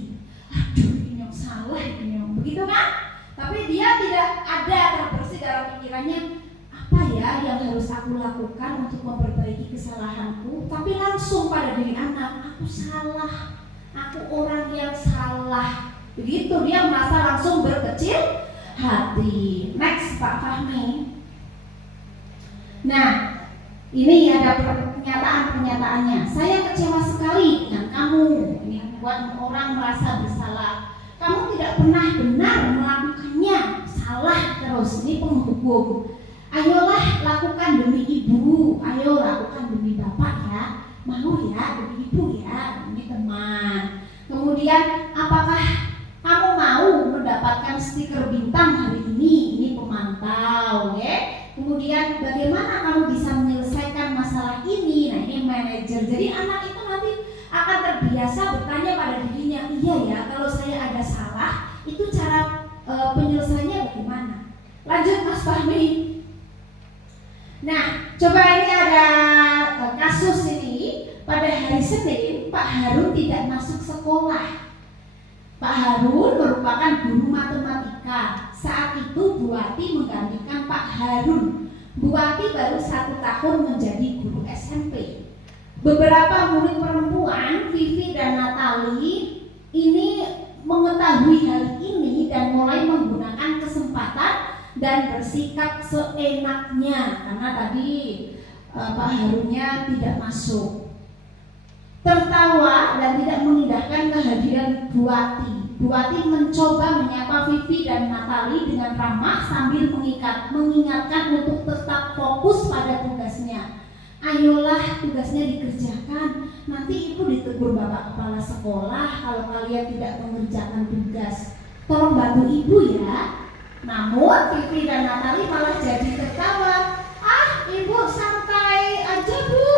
Aduh, ini yang salah, ini yang begitu kan? Tapi dia tidak ada terbersih dalam pikirannya, apa ya yang harus aku lakukan untuk memperbaiki kesalahanku. Tapi langsung pada diri anak, aku salah, aku orang yang salah. Begitu dia merasa langsung berkecil hati. Next, Pak Fahmi. Nah, ini ada pernyataan-pernyataannya. Saya kecewa sekali dengan kamu. Ini buat orang merasa bersalah. Kamu tidak pernah benar melakukannya, salah terus. Ini penghukum. Ayolah lakukan demi ibu, ayo lakukan demi bapak ya. Mau ya demi ibu ya, demi teman. Kemudian apakah kamu mau mendapatkan stiker bintang hari ini? Ini pemantau ya. Kemudian bagaimana kamu bisa menyelesaikan masalah ini? Nah, ini manajer. Jadi anak itu nanti akan terbiasa bertanya pada dirinya, iya ya, kalau saya ada salah, itu cara penyelesaiannya bagaimana? Lanjut Mas Fahmi. Nah, coba ini ada kasus ini. Pada hari Senin, Pak Harun tidak masuk sekolah. Pak Harun merupakan guru matematika. Saat itu Bu Wati menggantikan Pak Harun. Bu Wati baru 1 tahun menjadi guru SMP. Beberapa murid perempuan, Vivi dan Natali, ini mengetahui hal ini dan mulai menggunakan kesempatan dan bersikap seenaknya karena tadi Pak Harunnya tidak masuk. Tertawa dan tidak mengindahkan kehadiran Bu Wati. Bu Wati mencoba menyapa Vivi dan Natali dengan ramah sambil mengingatkan untuk tetap fokus pada tugasnya. Ayolah tugasnya dikerjakan. Nanti ibu ditegur Bapak Kepala Sekolah kalau kalian tidak mengerjakan tugas. Tolong bantu ibu ya. Namun Vivi dan Natali malah jadi tertawa. Ah, ibu santai aja bu.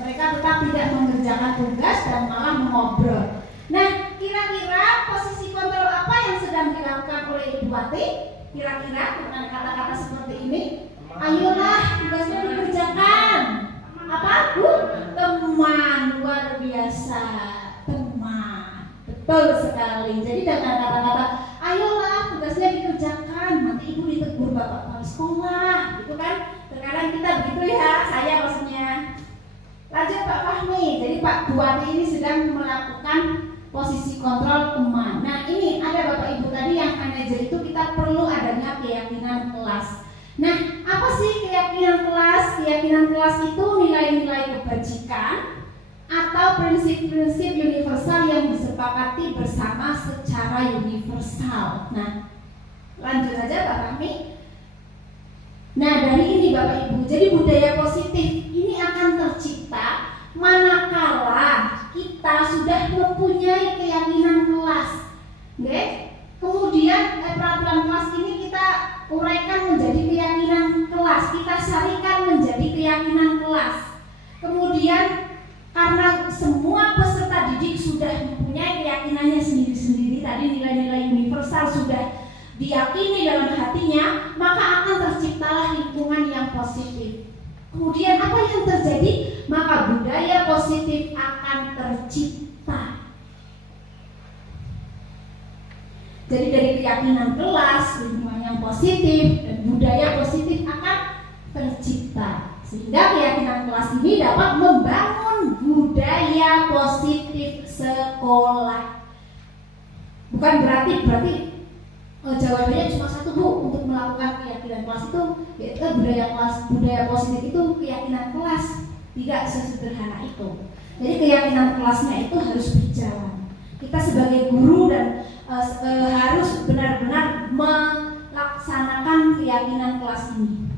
Mereka tetap tidak mengerjakan tugas dan malah mengobrol. Nah, kira-kira posisi kontrol apa yang sedang dilakukan oleh Ibu Wati? Kira-kira dengan kata-kata seperti ini, ayolah tugasnya dikerjakan. Apa bu? Teman, luar biasa. Teman, betul sekali. Jadi dengan kata-kata, ayolah tugasnya dikerjakan. Nanti ibu ditegur Bapak Kepala Sekolah, gitu kan? Terkadang kita begitu ya, saya maksudnya. Lanjut Pak Fahmi. Jadi Pak Bu Wati ini sedang melakukan posisi kontrol teman. Nah ini ada Bapak Ibu tadi yang manajer itu kita perlu adanya keyakinan kelas. Nah apa sih keyakinan kelas? Keyakinan kelas itu nilai-nilai kebajikan atau prinsip-prinsip universal yang disepakati bersama secara universal. Nah lanjut aja Pak Fahmi. Nah dari ini Bapak Ibu, jadi budaya positif ini akan tercipta manakala kita sudah mempunyai keyakinan kelas. Okay? Kemudian peraturan kelas ini kita uraikan menjadi keyakinan kelas, kita sarikan menjadi keyakinan kelas. Kemudian karena semua peserta didik sudah mempunyai keyakinannya sendiri-sendiri, tadi nilai-nilai universal sudah diyakini dalam hatinya, maka akan terciptalah lingkungan yang positif. Kemudian apa yang terjadi? Maka budaya positif akan tercipta. Jadi dari keyakinan kelas, lingkungan yang positif dan budaya positif akan tercipta. Sehingga keyakinan kelas ini dapat membangun budaya positif sekolah. Bukan berarti jawabannya cuma satu bu, untuk melakukan keyakinan kelas itu yaitu budaya positif itu keyakinan kelas, tidak sesederhana itu. Jadi keyakinan kelasnya itu harus berjalan. Kita sebagai guru dan harus benar-benar melaksanakan keyakinan kelas ini.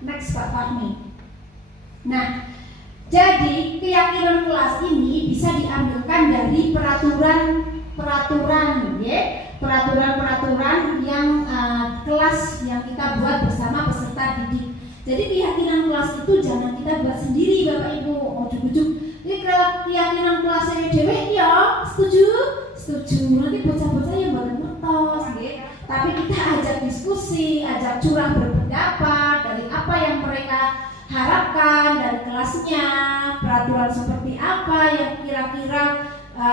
Next Pak Fahmi. Nah, jadi keyakinan kelas ini bisa diambilkan dari peraturan yang kelas yang kita buat bersama peserta didik. Jadi keyakinan kelas itu jangan kita buat sendiri Bapak Ibu, ujuk-ujuk. Jadi kalau keyakinan kelasnya dewe ya setuju. Nanti bocah-bocah yang baru ngertos, tapi kita ajak diskusi, ajak curah berpendapat dari apa yang mereka harapkan dari kelasnya, peraturan seperti apa yang kira-kira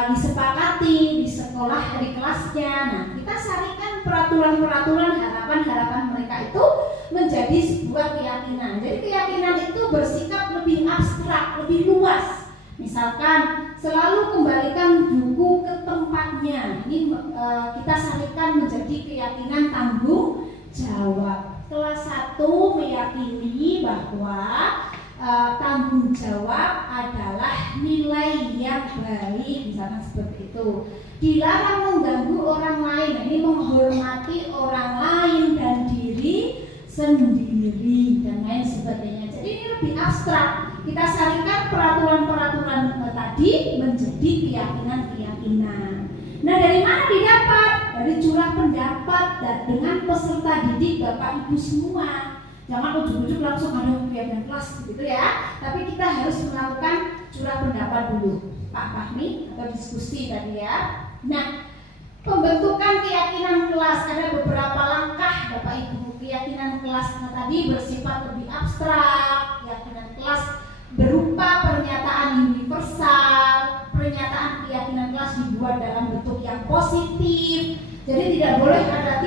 disepakati di sekolah di kelasnya. Nah, kita sarikan peraturan-peraturan harapan-harapan mereka itu menjadi sebuah keyakinan. Jadi keyakinan itu bersikap lebih abstrak, lebih luas. Misalkan selalu kembalikan buku ke tempatnya. Ini kita sarikan menjadi keyakinan tanggung jawab. Kelas 1 meyakini bahwa tanggung jawab adalah nilai yang baik, misalkan seperti itu. Dilarang mengganggu orang lain, ini menghormati orang lain dan diri sendiri dan lain sebagainya. Jadi ini lebih abstrak. Kita sarikan peraturan-peraturan tadi menjadi keyakinan-keyakinan. Nah, dari mana didapat? Dari curah pendapat dan dengan peserta didik Bapak Ibu semua. Jangan ujuk-ujuk langsung ada kegiatan kelas gitu ya. Tapi kita harus melakukan curah pendapat dulu, Pak Fahmi, atau diskusi tadi ya. Nah, pembentukan keyakinan kelas ada beberapa langkah Bapak Ibu. Keyakinan kelas tadi bersifat lebih abstrak. Keyakinan kelas berupa pernyataan universal. Pernyataan keyakinan kelas dibuat dalam bentuk yang positif. Jadi tidak boleh ada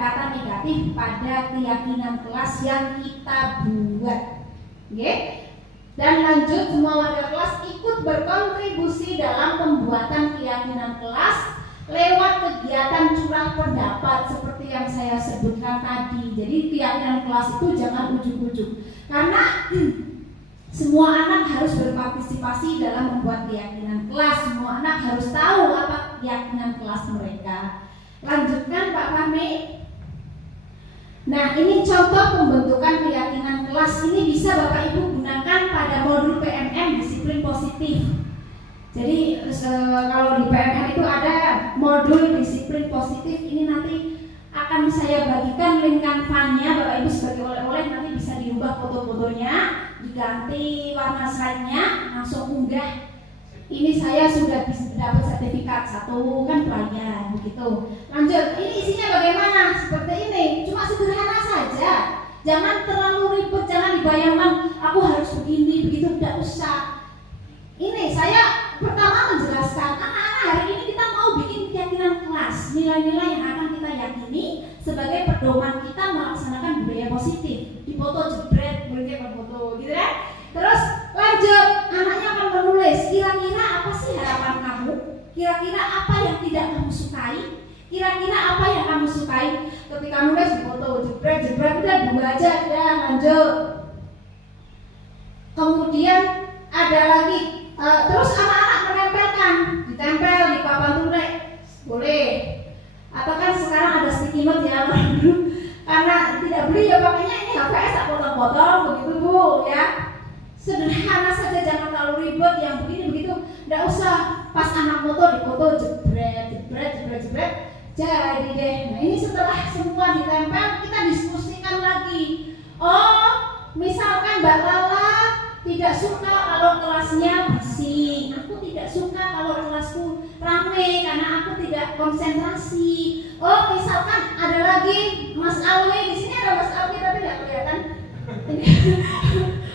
kata negatif pada keyakinan kelas yang kita buat. Oke? Dan lanjut, semua warga kelas ikut berkontribusi dalam pembuatan keyakinan kelas lewat kegiatan curah pendapat seperti yang saya sebutkan tadi. Jadi keyakinan kelas itu jangan ujuk-ujuk, karena semua anak harus berpartisipasi dalam membuat keyakinan kelas. Semua anak harus tahu apa keyakinan kelas mereka. Lanjutkan Pak Fahmi. Nah, ini contoh pembentukan keyakinan kelas. Ini bisa Bapak Ibu gunakan pada modul PMM disiplin positif. Jadi kalau di PMM itu ada modul disiplin positif. Ini nanti akan saya bagikan link Canva-nya Bapak Ibu sebagai oleh-oleh. Nanti bisa diubah foto-fotonya, diganti warna slide-nya, langsung unggah. Ini saya sudah dapat sertifikat 1 kan pelayan begitu. Lanjut, ini isinya bagaimana? Seperti ini, cuma sederhana saja. Jangan terlalu ribet, jangan dibayangkan aku harus begini begitu, tidak usah. Ini saya pertama menjelaskan anak-anak hari ini kita mau bikin keyakinan kelas, nilai-nilai yang akan kita yakini sebagai pedoman kita melaksanakan budaya positif. Di foto jebret, boleh kayak foto gitu ya. Terus lanjut, anaknya akan menulis kira-kira apa sih harapan kamu, kira-kira apa yang tidak kamu sukai, kira-kira apa yang kamu sukai. Ketika nulis di foto jebret udah 2 aja, ya lanjut. Kemudian ada lagi, terus anak-anak menempelkan, ditempel di papan tulis, boleh. Atau kan sekarang ada sticky note ya, karena tidak beli ya pakainya ini HVS tak potong-potong begitu Bu ya. Sederhana saja, jangan terlalu ribet yang begini begitu, tidak usah. Pas anak foto di foto jebret. Jadi deh, nah ini setelah semua ditempel kita diskusikan lagi. Oh, misalkan Mbak Lala tidak suka kalau kelasnya bersih, aku tidak suka kalau kelasku ramai karena aku tidak konsentrasi. Oh, misalkan ada lagi Mas Alwi, di sini ada Mas Alwi tapi tidak kelihatan.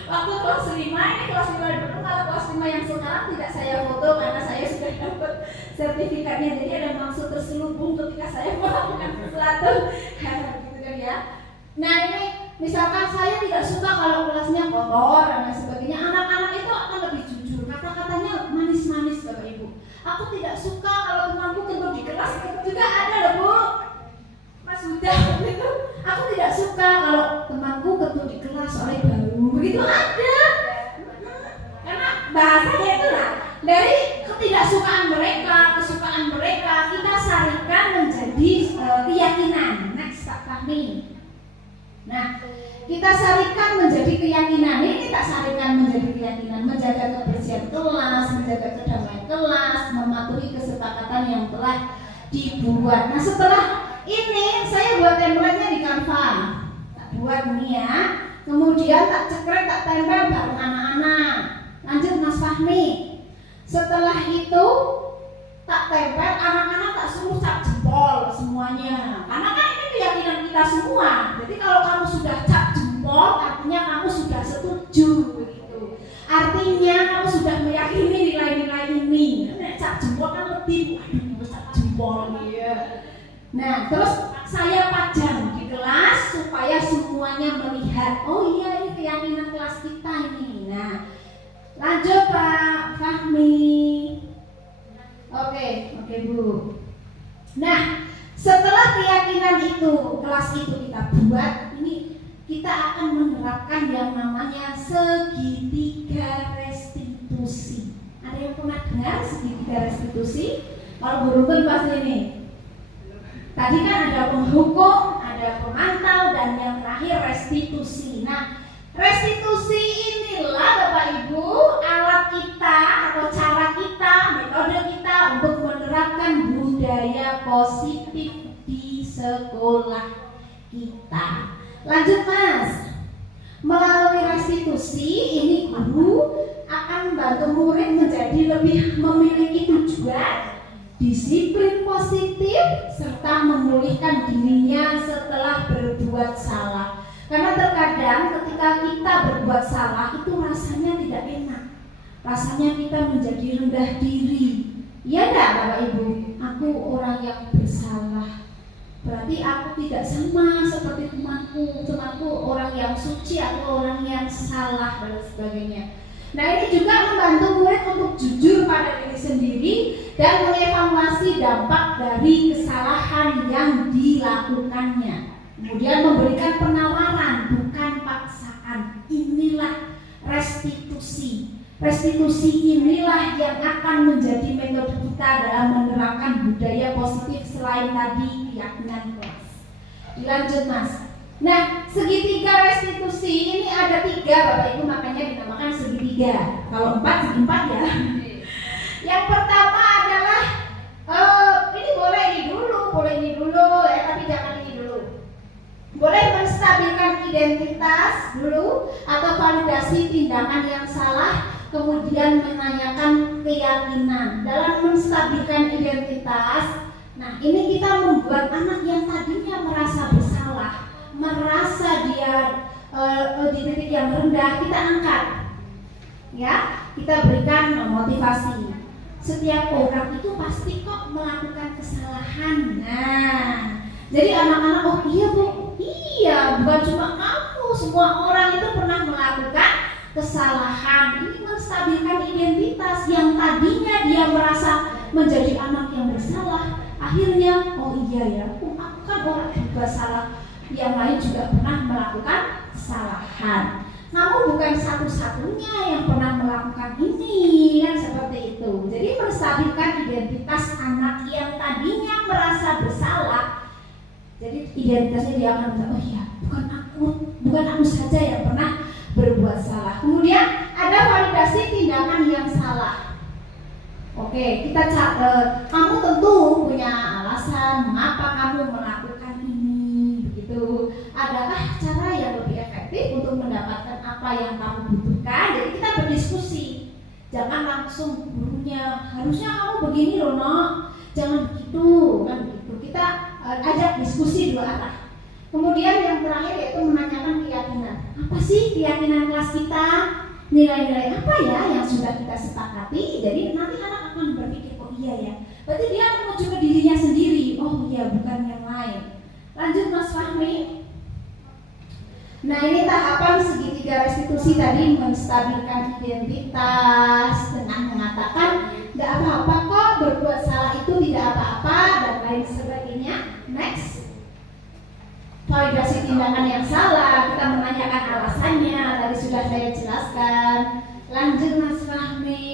Waktu kelas 5, ini kelas 5 dulu, kalau kelas 5 yang sekarang tidak saya foto karena saya sudah dapat sertifikatnya. Jadi ada maksud terselubung ketika saya melakukan sesuatu gitu kan ya. Nah ini misalkan saya tidak suka kalau kelasnya kotor dan lain sebagainya. Anak-anak itu akan lebih jujur, kata-katanya manis-manis Bapak Ibu. Aku tidak suka kalau temanku kentut di kelas, itu juga ada loh Bu, Mas Huda gitu. Aku tidak suka kalau temanku kentut di kelas oleh baru, begitu ada. Karena bahasanya itu lah dari ketidaksukaan mereka, kesukaan mereka kita sarikan menjadi Mas Fahmi. Nah, kita sarikan menjadi keyakinan. Ini kita sarikan menjadi keyakinan, menjaga kebersihan kelas, menjaga kedamaian kelas, mematuhi kesepakatan yang telah dibuat. Nah, setelah ini saya buat template-nya di Canva. Tak buat nih ya. Kemudian tak cekrek, tak tempel bareng anak-anak. Lanjut Mas Fahmi. Setelah itu tak tempel, anak-anak tak suruh cap jempol semuanya. Karena kan ini keyakinan kita semua. Jadi kalau kamu sudah cap jempol, artinya kamu sudah setuju begitu. Artinya kamu sudah meyakini nilai-nilai ini. Nah, cap jempol kan lebih, waduh, cap jempol ya. Nah, terus saya pajang di kelas supaya semuanya melihat, oh iya ini keyakinan kelas kita ini. Nah, lanjut Pak Fahmi. Oke Bu. Nah, setelah keyakinan itu, kelas itu kita buat, ini kita akan menerapkan yang namanya segitiga restitusi. Ada yang pernah dengar segitiga restitusi? Kalau beruntung pasti ini. Tadi kan ada penghukum, ada pemantau, dan yang terakhir restitusi. Nah, restitusi inilah Bapak Ibu alat kita atau cara kita, metode kita untuk menerapkan budaya positif di sekolah kita. Lanjut Mas. Melalui restitusi ini guru akan membantu murid menjadi lebih memiliki tujuan, disiplin positif, serta memulihkan dirinya setelah berbuat salah. Karena terkadang ketika kita berbuat salah itu rasanya tidak enak. Rasanya kita menjadi rendah diri. Iya enggak Bapak Ibu? Aku orang yang bersalah. Berarti aku tidak sama seperti temanku. Temanku orang yang suci, aku orang yang salah dan sebagainya. Nah, ini juga membantu murid untuk jujur pada diri sendiri dan mengevaluasi dampak dari kesalahan yang dilakukannya. Kemudian memberikan penawaran, bukan paksaan. Inilah restitusi. Restitusi inilah yang akan menjadi metode kita dalam menerapkan budaya positif selain tadi keyakinan kelas. Dilanjut Mas. Nah, segitiga restitusi ini ada 3 Bapak Ibu, makanya dinamakan segitiga. Kalau 4 segi 4 ya. Yang pertama adalah ini boleh ini dulu ya, tapi jangan ini dulu. Boleh menstabilkan identitas dulu atau validasi tindakan yang salah, kemudian menanyakan keyakinan. Dalam menstabilkan identitas, nah ini kita membuat anak yang tadinya merasa bersalah, merasa dia di titik yang rendah, kita angkat, ya, kita berikan motivasi. Setiap orang itu pasti kok melakukan kesalahan. Nah, jadi anak-anak, oh iya Bu, iya, bukan cuma kamu, semua orang itu pernah melakukan kesalahan. Ini menstabilkan identitas yang tadinya dia merasa menjadi anak yang bersalah. Akhirnya, oh iya ya, aku kan orang yang bersalah. Yang lain juga pernah melakukan kesalahan. Kamu bukan satu-satunya yang pernah melakukan ini, kan seperti itu. Jadi menstabilkan identitas anak yang tadinya merasa bersalah. Jadi identitasnya dia akan bilang, oh iya, bukan aku saja yang pernah berbuat salah. Kemudian ada validasi tindakan yang salah. Oke, kita kamu tentu punya alasan mengapa kamu melakukan ini, begitu. Adakah cara yang lebih efektif untuk mendapatkan apa yang kamu butuhkan? Jadi kita berdiskusi. Jangan langsung gurunya, harusnya kamu begini loh, Nok. Jangan begitu, kan begitu. Kita ajak diskusi dua arah. Kemudian yang terakhir yaitu menanyakan keyakinan. Apa sih keyakinan kelas kita? Nilai-nilai apa ya yang sudah kita sepakati? Jadi nanti anak akan berpikir, oh iya ya. Berarti dia menuju ke dirinya sendiri. Oh iya, bukan yang lain. Lanjut Mas Fahmi. Nah, ini tahapan segitiga restitusi tadi, menstabilkan identitas dengan mengatakan nggak apa-apa kok, berbuat salah itu tidak apa-apa dan lain sebagainya. Next. Validasi tindakan yang salah, kita menanyakan alasannya, tadi sudah saya jelaskan. Lanjut Mas Fahmi,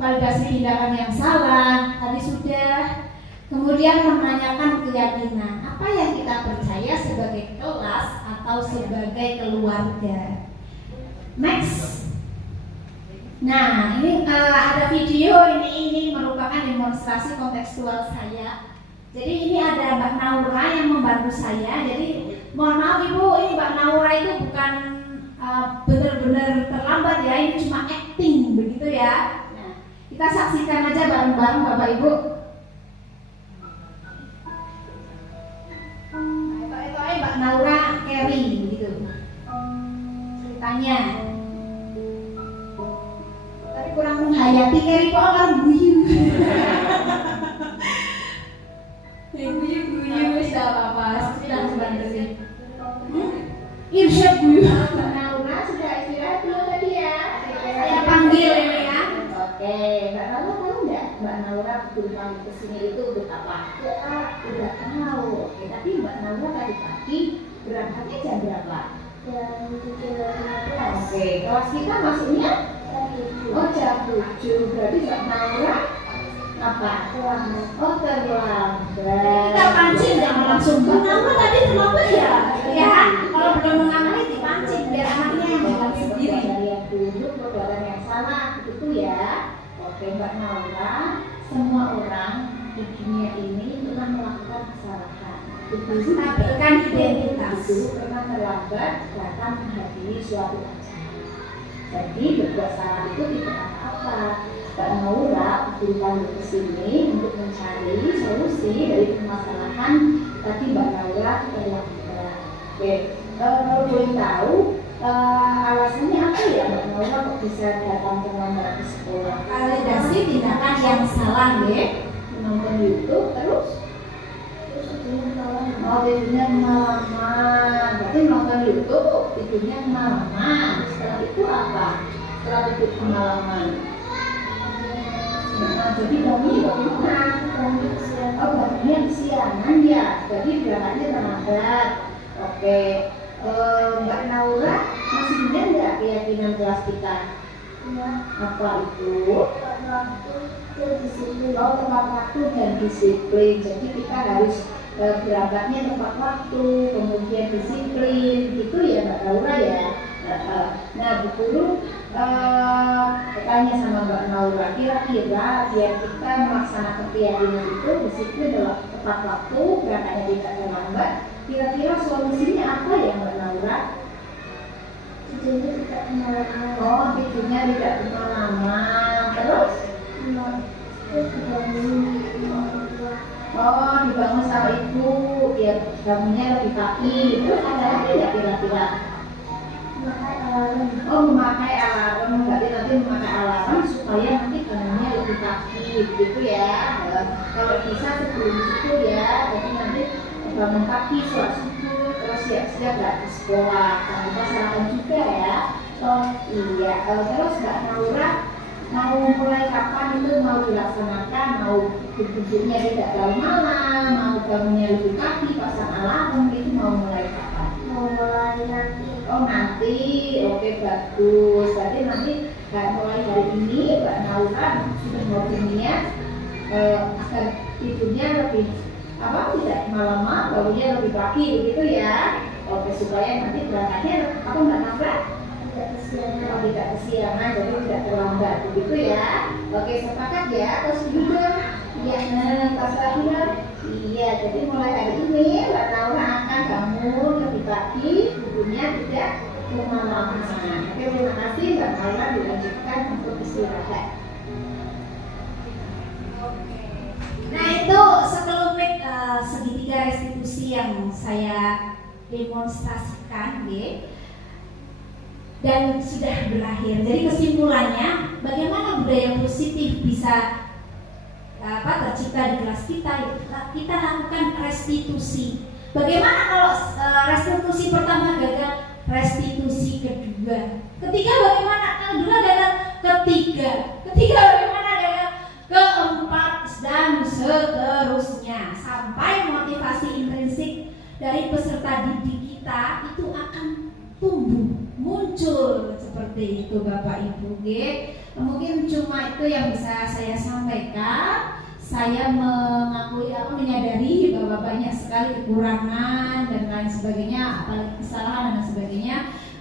validasi tindakan yang salah, tadi sudah. Kemudian menanyakan keyakinan, apa yang kita percaya sebagai atau sebagai keluarga. Next. Nah, ini ada video ini merupakan demonstrasi kontekstual saya. Jadi ini ada Mbak Naura yang membantu saya. Jadi mohon maaf Ibu, ini Mbak Naura itu bukan benar-benar terlambat ya, ini cuma acting begitu ya. Nah, kita saksikan aja bareng-bareng Bapak Ibu. Itu Mbak Naura Carey gitu ceritanya. Tapi kurang menghayati Carey kok orang guyu. Guyu wis apa-apa, sudah bantuin. Irsyad guyu. Mbak Naura sudah istirahat dulu tadi ya. Saya panggil ini ya. Oke, Mbak Naura tahu nggak? Mbak Naura bertumpang ke sini itu untuk apa? Udah tahu. Oke, tapi Mbak Naura tadi pagi berangkatnya jam berapa? Jam 7.15. Oke, kelas kita masuknya? Oh, jam 7. Berarti Mbak Naura apa? Oh, terlambat. Kita pancing jangan langsung. Mbak Naura tadi terlambat ya? Ya, kalau belum mengamali dipancing biar anaknya yang jalan sendiri. Dari yang duduk perbuatan yang salah itu ya. Oke, Mbak Naura, semua orang di dunia ini pernah melakukan kesalahan. Stabilkan identitas. Dulu pernah terlambat datang menghadiri suatu acara. Jadi berbuat salah itu tidak apa-apa. Mbak Naura dipanggil ke sini untuk mencari solusi dari permasalahan tadi Mbak Naura terlambat. Oke, kalau boleh tahu alasannya apa ya Mbak Naura kok bisa datang terlambat di sekolah? Validasi tindakan yang salah ya. Nonton YouTube terus tidurnya malaman. Berarti nonton YouTube tidurnya malaman. Setelah itu apa? Setelah tidur malaman. Nah, jadi bangunnya kesiangan ya. Jadi berangkatnya terlambat. Oke, Mbak Naura masih ingat nggak keyakinan kelas kita? Apa itu? Oh, tepat waktu dan disiplin. Jadi kita harus berangkatnya tepat waktu, kemudian disiplin, gitu ya Mbak Naura ya. Nah, Bu Guru bertanya sama Mbak Naura, kira-kira biar kita melaksanakan keyakinan itu disiplin dalam tepat waktu, berangkatnya tidak terlambat. Kira-kira solusinya apa ya Mbak Naura? Tidurnya tidak kemalaman. Oh, tidurnya tidak kemalaman. Terus? Oh, dibangun sama ibu biar bangunnya lebih pagi. Terus ada lagi nggak kira-kira? Oh, memakai alarm. Berarti nanti memakai alarm supaya nanti bangunnya lebih pagi, gitu ya. Kalau bisa sebelum itu ya, jadi nanti bangun pagi, sholat subuh, terus siap-siap nggak ke sekolah. Jangan lupa sarapan juga ya. Oh iya, terus Mbak Naura mau mulai kapan itu mau dilaksanakan? Mau tidurnya tidak terlalu malam, mau bangunnya lebih pagi, pasang alarm itu mau mulai kapan? Mau mulai nanti. Oh nanti, oke bagus. Berarti nanti mulai hari ini Mbak Naura sudah mau berniat agar tidurnya lebih tidak malam, bangunnya lebih pagi begitu ya. Oke, supaya nanti berangkatnya apa Mbak Naura? Tidak kesiangan, jadi tidak terlambat begitu ya. Oke, sepakat ya atau setuju? Iya, terserah. Iya, jadi mulai hari ini Mbak Naura akan bangun lebih pagi, tidurnya tidak kemalaman. Oke, terima kasih Mbak Naura, dilanjutkan untuk istirahat. Nah itu sekelumit segitiga restitusi yang saya demonstrasikan ya. Dan sudah berakhir. Jadi kesimpulannya, bagaimana budaya positif bisa tercipta di kelas kita? Kita lakukan restitusi. Bagaimana kalau restitusi pertama gagal, restitusi kedua, ketiga bagaimana? Kedua gagal, ketiga bagaimana gagal, keempat dan seterusnya sampai motivasi intrinsik dari peserta didik kita itu akan tumbuh, muncul seperti itu Bapak Ibu. Mungkin cuma itu yang bisa saya sampaikan. Saya menyadari bahwa bahwa banyak sekali kekurangan dan lain sebagainya, apalagi kesalahan dan sebagainya.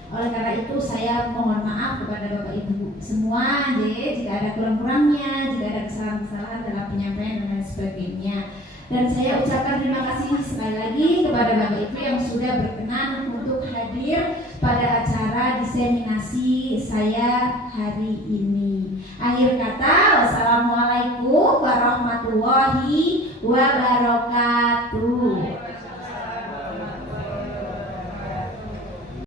Oleh karena itu saya mohon maaf kepada Bapak Ibu semua, jika ada kurang-kurangnya, jika ada kesalahan-kesalahan dalam penyampaian dan lain sebagainya. Dan saya ucapkan terima kasih sekali lagi kepada Bapak Ibu yang sudah berkenan untuk hadir pada acara diseminasi saya hari ini. Akhir kata, wassalamualaikum warahmatullahi wabarakatuh.